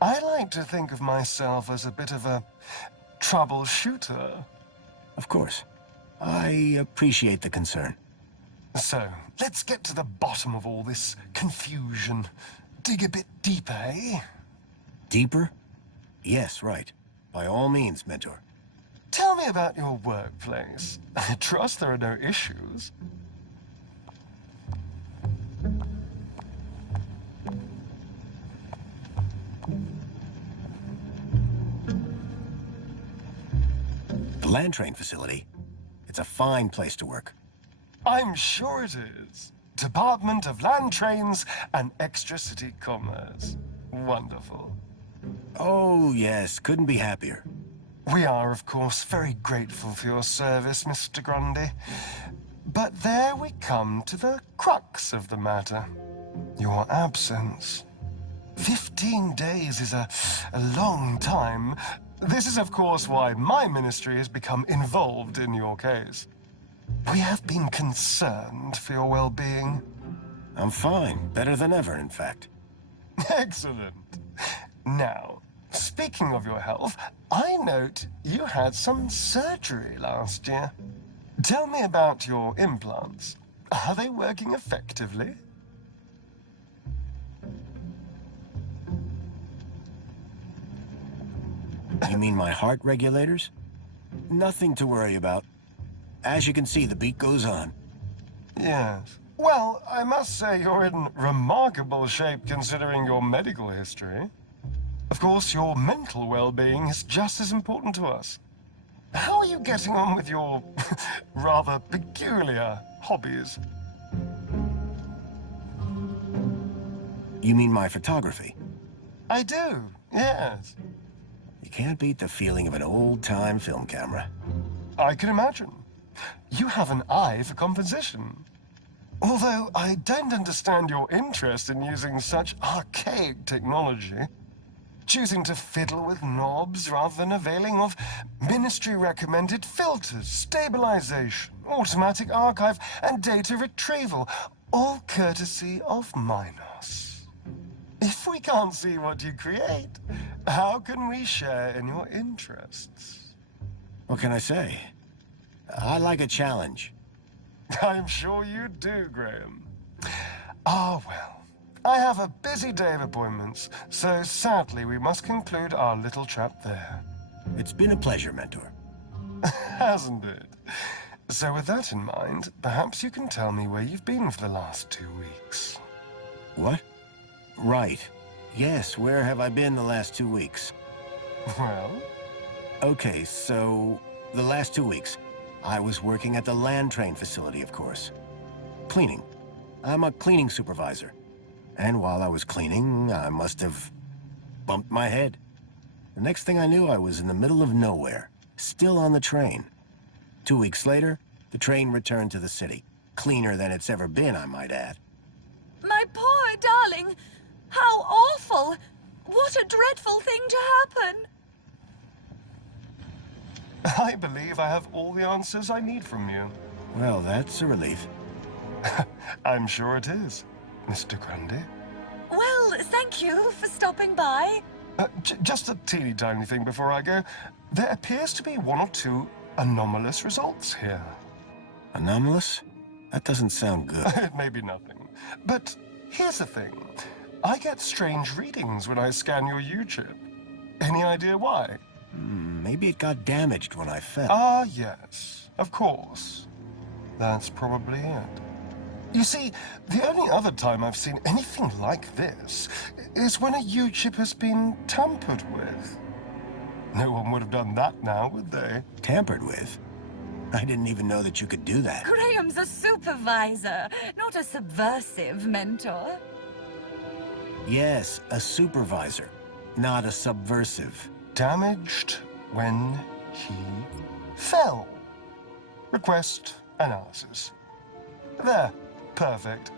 I like to think of myself as a bit of a troubleshooter. Of course. I appreciate the concern. So, let's get to the bottom of all this confusion. Dig a bit deeper, eh? Deeper? Yes, right. By all means, Mentor. Tell me about your workplace. I trust there are no issues. The land train facility. It's a fine place to work. I'm sure it is. Department of Land Trains and Extra-City Commerce. Wonderful. Oh, yes. Couldn't be happier. We are, of course, very grateful for your service, Mr. Grundy. But there we come to the crux of the matter. Your absence. 15 days is a long time. This is, of course, why my ministry has become involved in your case. We have been concerned for your well-being. I'm fine. Better than ever, in fact. Excellent. Now, speaking of your health, I note you had some surgery last year. Tell me about your implants. Are they working effectively? You mean my heart regulators? Nothing to worry about. As you can see, the beat goes on. Yes. Well, I must say you're in remarkable shape considering your medical history. Of course, your mental well-being is just as important to us. How are you getting on with your rather peculiar hobbies? You mean my photography? I do, yes. You can't beat the feeling of an old-time film camera. I can imagine. You have an eye for composition. Although I don't understand your interest in using such archaic technology. choosing to fiddle with knobs rather than availing of ministry-recommended filters, stabilization, automatic archive, and data retrieval, all courtesy of Minos. If we can't see what you create, how can we share in your interests? What can I say? I like a challenge. I'm sure you do, Graham. Ah, well. I have a busy day of appointments, so sadly we must conclude our little chat there. It's been a pleasure, Mentor. Hasn't it? So with that in mind, perhaps you can tell me where you've been for the last 2 weeks. What? Right. Yes, where have I been the last 2 weeks? Well? Okay, so the last 2 weeks, I was working at the land train facility, of course. Cleaning. I'm a cleaning supervisor. And while I was cleaning, I must have bumped my head. The next thing I knew, I was in the middle of nowhere, still on the train. 2 weeks later, the train returned to the city. Cleaner than it's ever been, I might add. My poor darling! How awful! What a dreadful thing to happen! I believe I have all the answers I need from you. Well, that's a relief. I'm sure it is, Mr. Grundy. Well, thank you for stopping by. Just a teeny tiny thing before I go. There appears to be 1 or 2 anomalous results here. Anomalous? That doesn't sound good. It may be nothing. But here's the thing. I get strange readings when I scan your U-chip. Any idea why? Maybe it got damaged when I fell. Ah, yes. Of course. That's probably it. You see, the only other time I've seen anything like this is when a U-chip has been tampered with. No one would have done that now, would they? Tampered with? I didn't even know that you could do that. Graham's a supervisor, not a subversive mentor. Yes, a supervisor, not a subversive. Damaged when he fell. Request analysis. There. Perfect.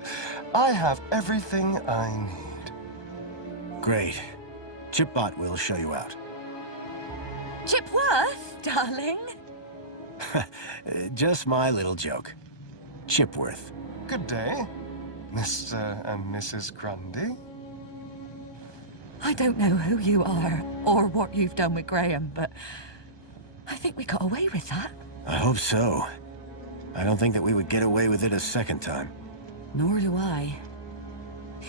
I have everything I need. Great. Chipbot will show you out. Chipworth, darling? Just my little joke. Chipworth. Good day, Mr. and Mrs. Grundy. I don't know who you are or what you've done with Graham, but I think we got away with that. I hope so. I don't think that we would get away with it a second time. Nor do I.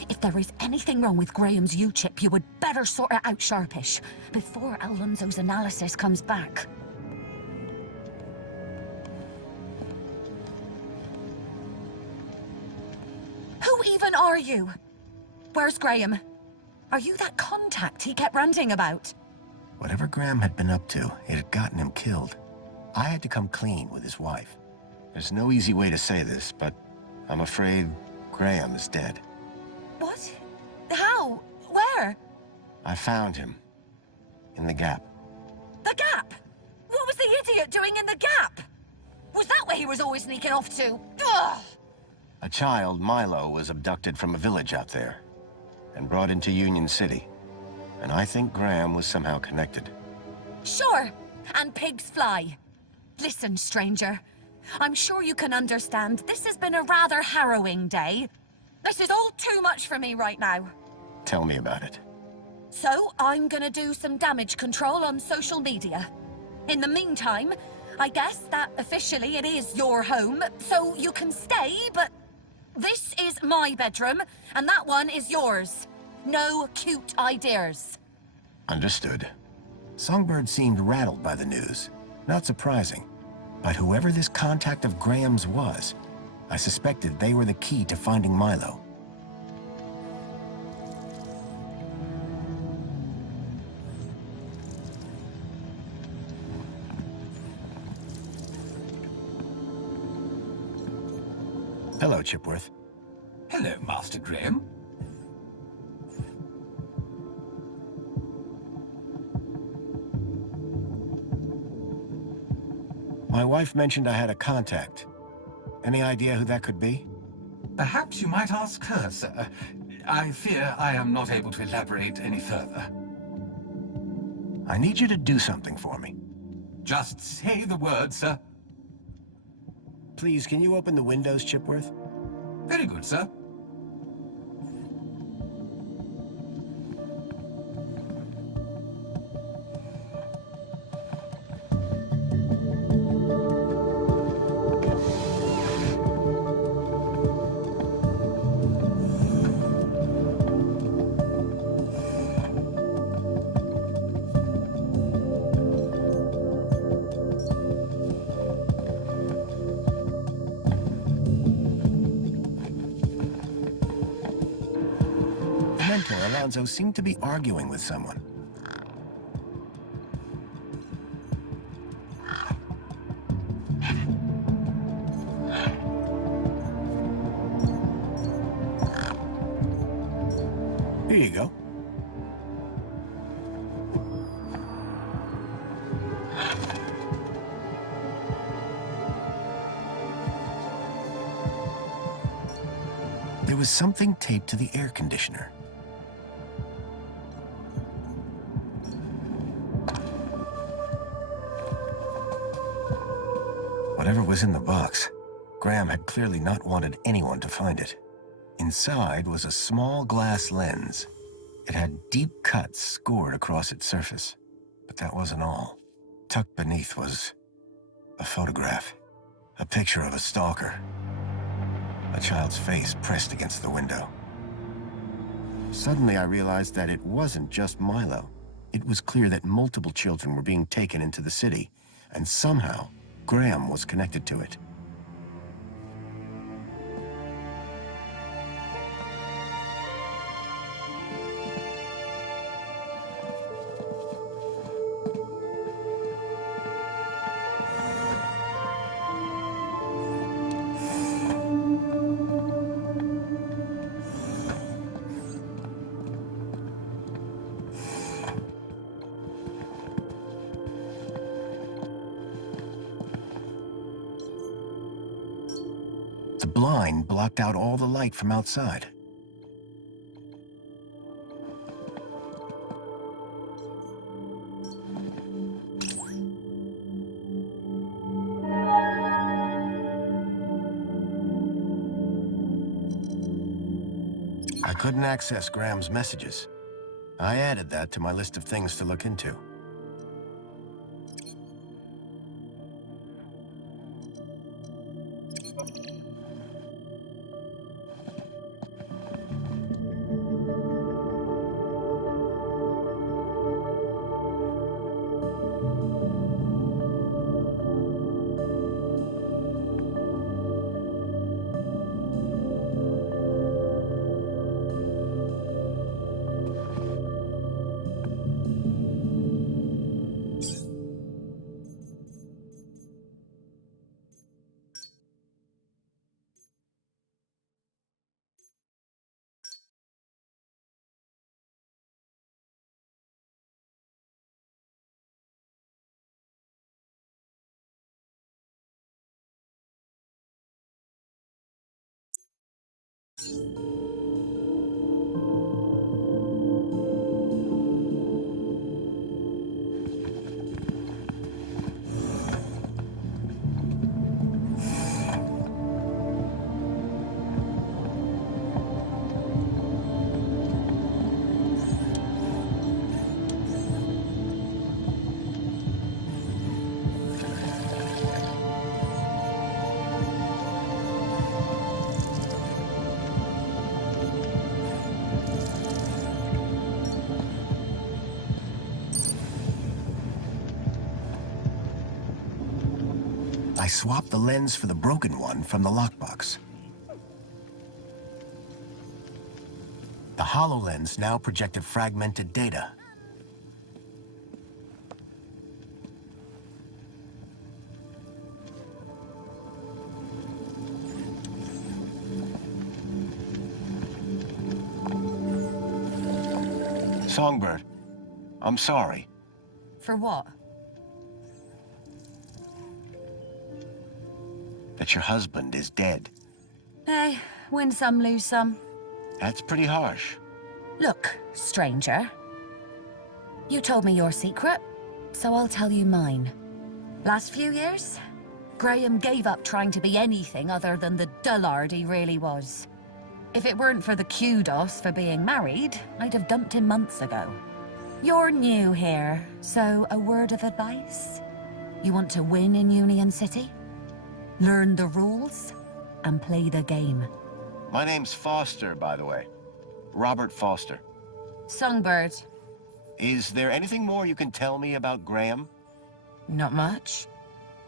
If there is anything wrong with Graham's U-chip, you would better sort it out sharpish, before Alonso's analysis comes back. Who even are you? Where's Graham? Are you that contact he kept ranting about? Whatever Graham had been up to, it had gotten him killed. I had to come clean with his wife. There's no easy way to say this, but I'm afraid Graham is dead. What? How? Where? I found him. In the Gap. The Gap? What was the idiot doing in the Gap? Was that where he was always sneaking off to? Ugh! A child, Milo, was abducted from a village out there and brought into Union-City. And I think Graham was somehow connected. Sure, and pigs fly. Listen, stranger. I'm sure you can understand this has been a rather harrowing day. This is all too much for me right now. Tell me about it. So, I'm gonna do some damage control on social media. In the meantime, I guess that officially it is your home, so you can stay, but this is my bedroom, and that one is yours. No cute ideas. Understood. Songbird seemed rattled by the news. Not surprising. But whoever this contact of Graham's was, I suspected they were the key to finding Milo. Hello, Chipworth. Hello, Master Graham. My wife mentioned I had a contact. Any idea who that could be? Perhaps you might ask her, sir. I fear I am not able to elaborate any further. I need you to do something for me. Just say the word, sir. Please, can you open the windows, Chipworth? Very good, sir. Alonzo seemed to be arguing with someone. Here you go. There was something taped to the air conditioner. Whatever was in the box, Graham had clearly not wanted anyone to find it. Inside was a small glass lens. It had deep cuts scored across its surface. But that wasn't all. Tucked beneath was a photograph. A picture of a stalker. A child's face pressed against the window. Suddenly I realized that it wasn't just Milo. It was clear that multiple children were being taken into the city, and somehow Graham was connected to it. The blind blocked out all the light from outside. I couldn't access Graham's messages. I added that to my list of things to look into. I swapped the lens for the broken one from the lockbox. The HoloLens now projected fragmented data. Songbird, I'm sorry. For what? That your husband is dead. Hey, win some, lose some. That's pretty harsh. Look, stranger. You told me your secret, so I'll tell you mine. Last few years, Graham gave up trying to be anything other than the dullard he really was. If it weren't for the kudos for being married, I'd have dumped him months ago. You're new here, so a word of advice? You want to win in Union-City? Learn the rules and play the game. My name's Foster, by the way. Robert Foster. Songbird. Is there anything more you can tell me about Graham? Not much.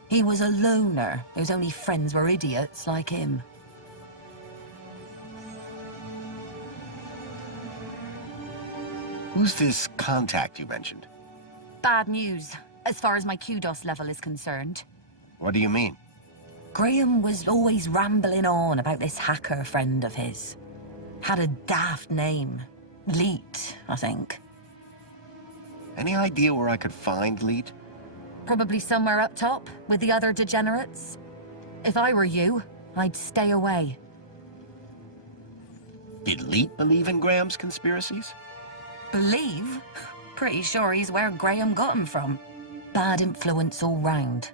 He was a loner whose only friends were idiots like him. Who's this contact you mentioned? Bad news, as far as my kudos level is concerned. What do you mean? Graham was always rambling on about this hacker friend of his. Had a daft name. Leet, I think. Any idea where I could find Leet? Probably somewhere up top, with the other degenerates. If I were you, I'd stay away. Did Leet believe in Graham's conspiracies? Believe? Pretty sure he's where Graham got him from. Bad influence all round.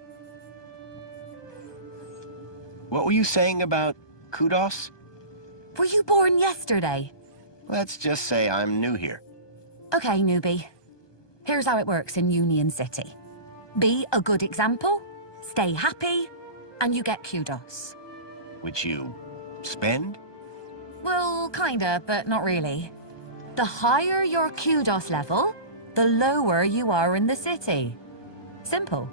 What were you saying about kudos? Were you born yesterday? Let's just say I'm new here. Okay, newbie. Here's how it works in Union-City. Be a good example, stay happy, and you get kudos. Which you spend? Well, kinda, but not really. The higher your kudos level, the lower you are in the city. Simple.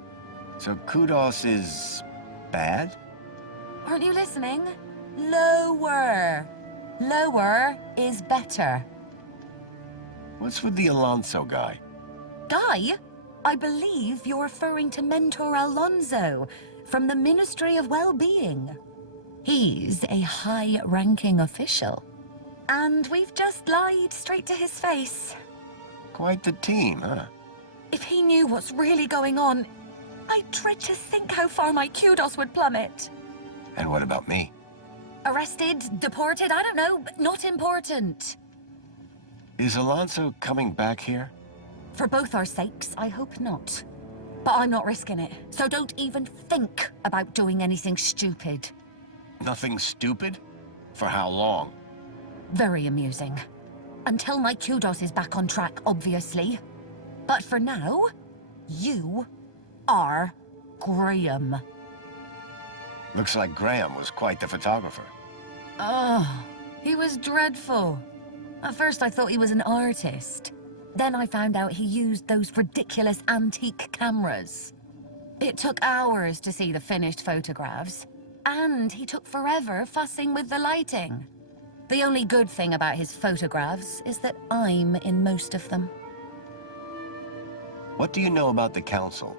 So kudos is bad? Aren't you listening? Lower. Lower is better. What's with the Alonso guy? Guy? I believe you're referring to Mentor Alonso from the Ministry of Well-Being. He's a high-ranking official. And we've just lied straight to his face. Quite the team, huh? If he knew what's really going on, I dread to think how far my kudos would plummet. And what about me? Arrested, deported, I don't know, but not important. Is Alonso coming back here? For both our sakes, I hope not. But I'm not risking it, so don't even think about doing anything stupid. Nothing stupid? For how long? Very amusing. Until my kudos is back on track, obviously. But for now, you are Graham. Looks like Graham was quite the photographer. Oh, he was dreadful. At first I thought he was an artist. Then I found out he used those ridiculous antique cameras. It took hours to see the finished photographs, and he took forever fussing with the lighting. The only good thing about his photographs is that I'm in most of them. What do you know about the council?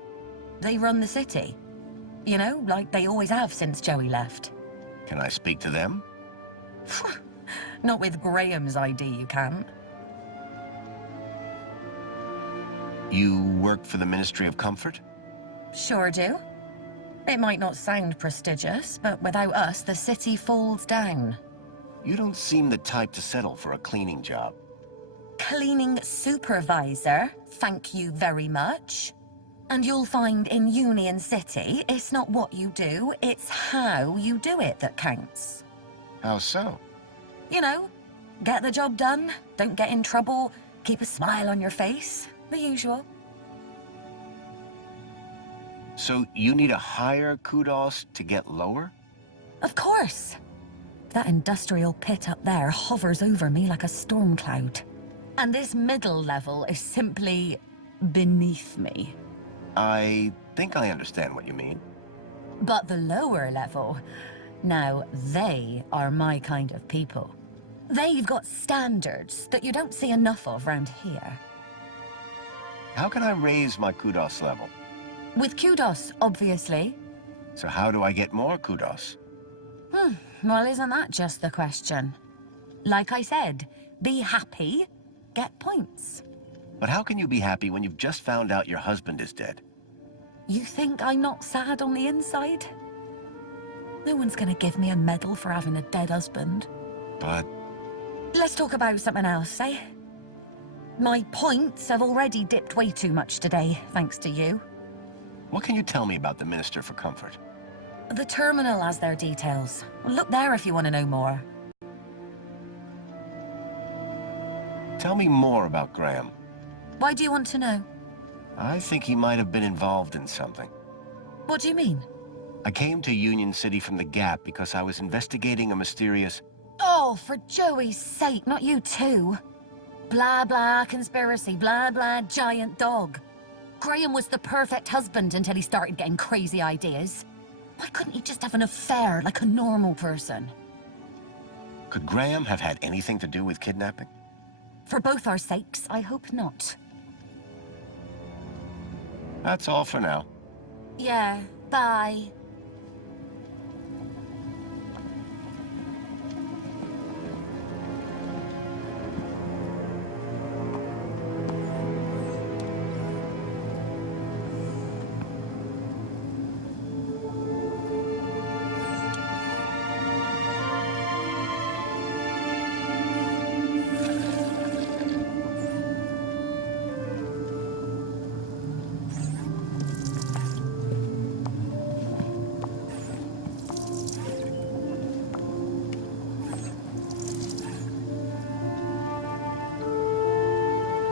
They run the city. You know, like they always have since Joey left. Can I speak to them? Not with Graham's ID, you can't. You work for the Ministry of Comfort? Sure do. It might not sound prestigious, but without us, the city falls down. You don't seem the type to settle for a cleaning job. Cleaning supervisor, thank you very much. And you'll find in Union-City, it's not what you do, it's how you do it that counts. How so? You know, get the job done, don't get in trouble, keep a smile on your face, the usual. So you need a higher kudos to get lower? Of course. That industrial pit up there hovers over me like a storm cloud. And this middle level is simply beneath me. I think I understand what you mean. But the lower level, now they are my kind of people. They've got standards that you don't see enough of around here. How can I raise my kudos level? With kudos, obviously. So how do I get more kudos? Well, isn't that just the question? Like I said, be happy, get points. But how can you be happy when you've just found out your husband is dead? You think I'm not sad on the inside? No one's gonna give me a medal for having a dead husband. But Let's talk about something else, eh? My points have already dipped way too much today, thanks to you. What can you tell me about the Minister for Comfort? The terminal has their details. Look there if you want to know more. Tell me more about Graham. Why do you want to know? I think he might have been involved in something. What do you mean? I came to Union City from the Gap because I was investigating a mysterious... Oh, for Joey's sake, not you too. Blah blah conspiracy, blah blah giant dog. Graham was the perfect husband until he started getting crazy ideas. Why couldn't he just have an affair like a normal person? Could Graham have had anything to do with kidnapping? For both our sakes, I hope not. That's all for now. Yeah, bye.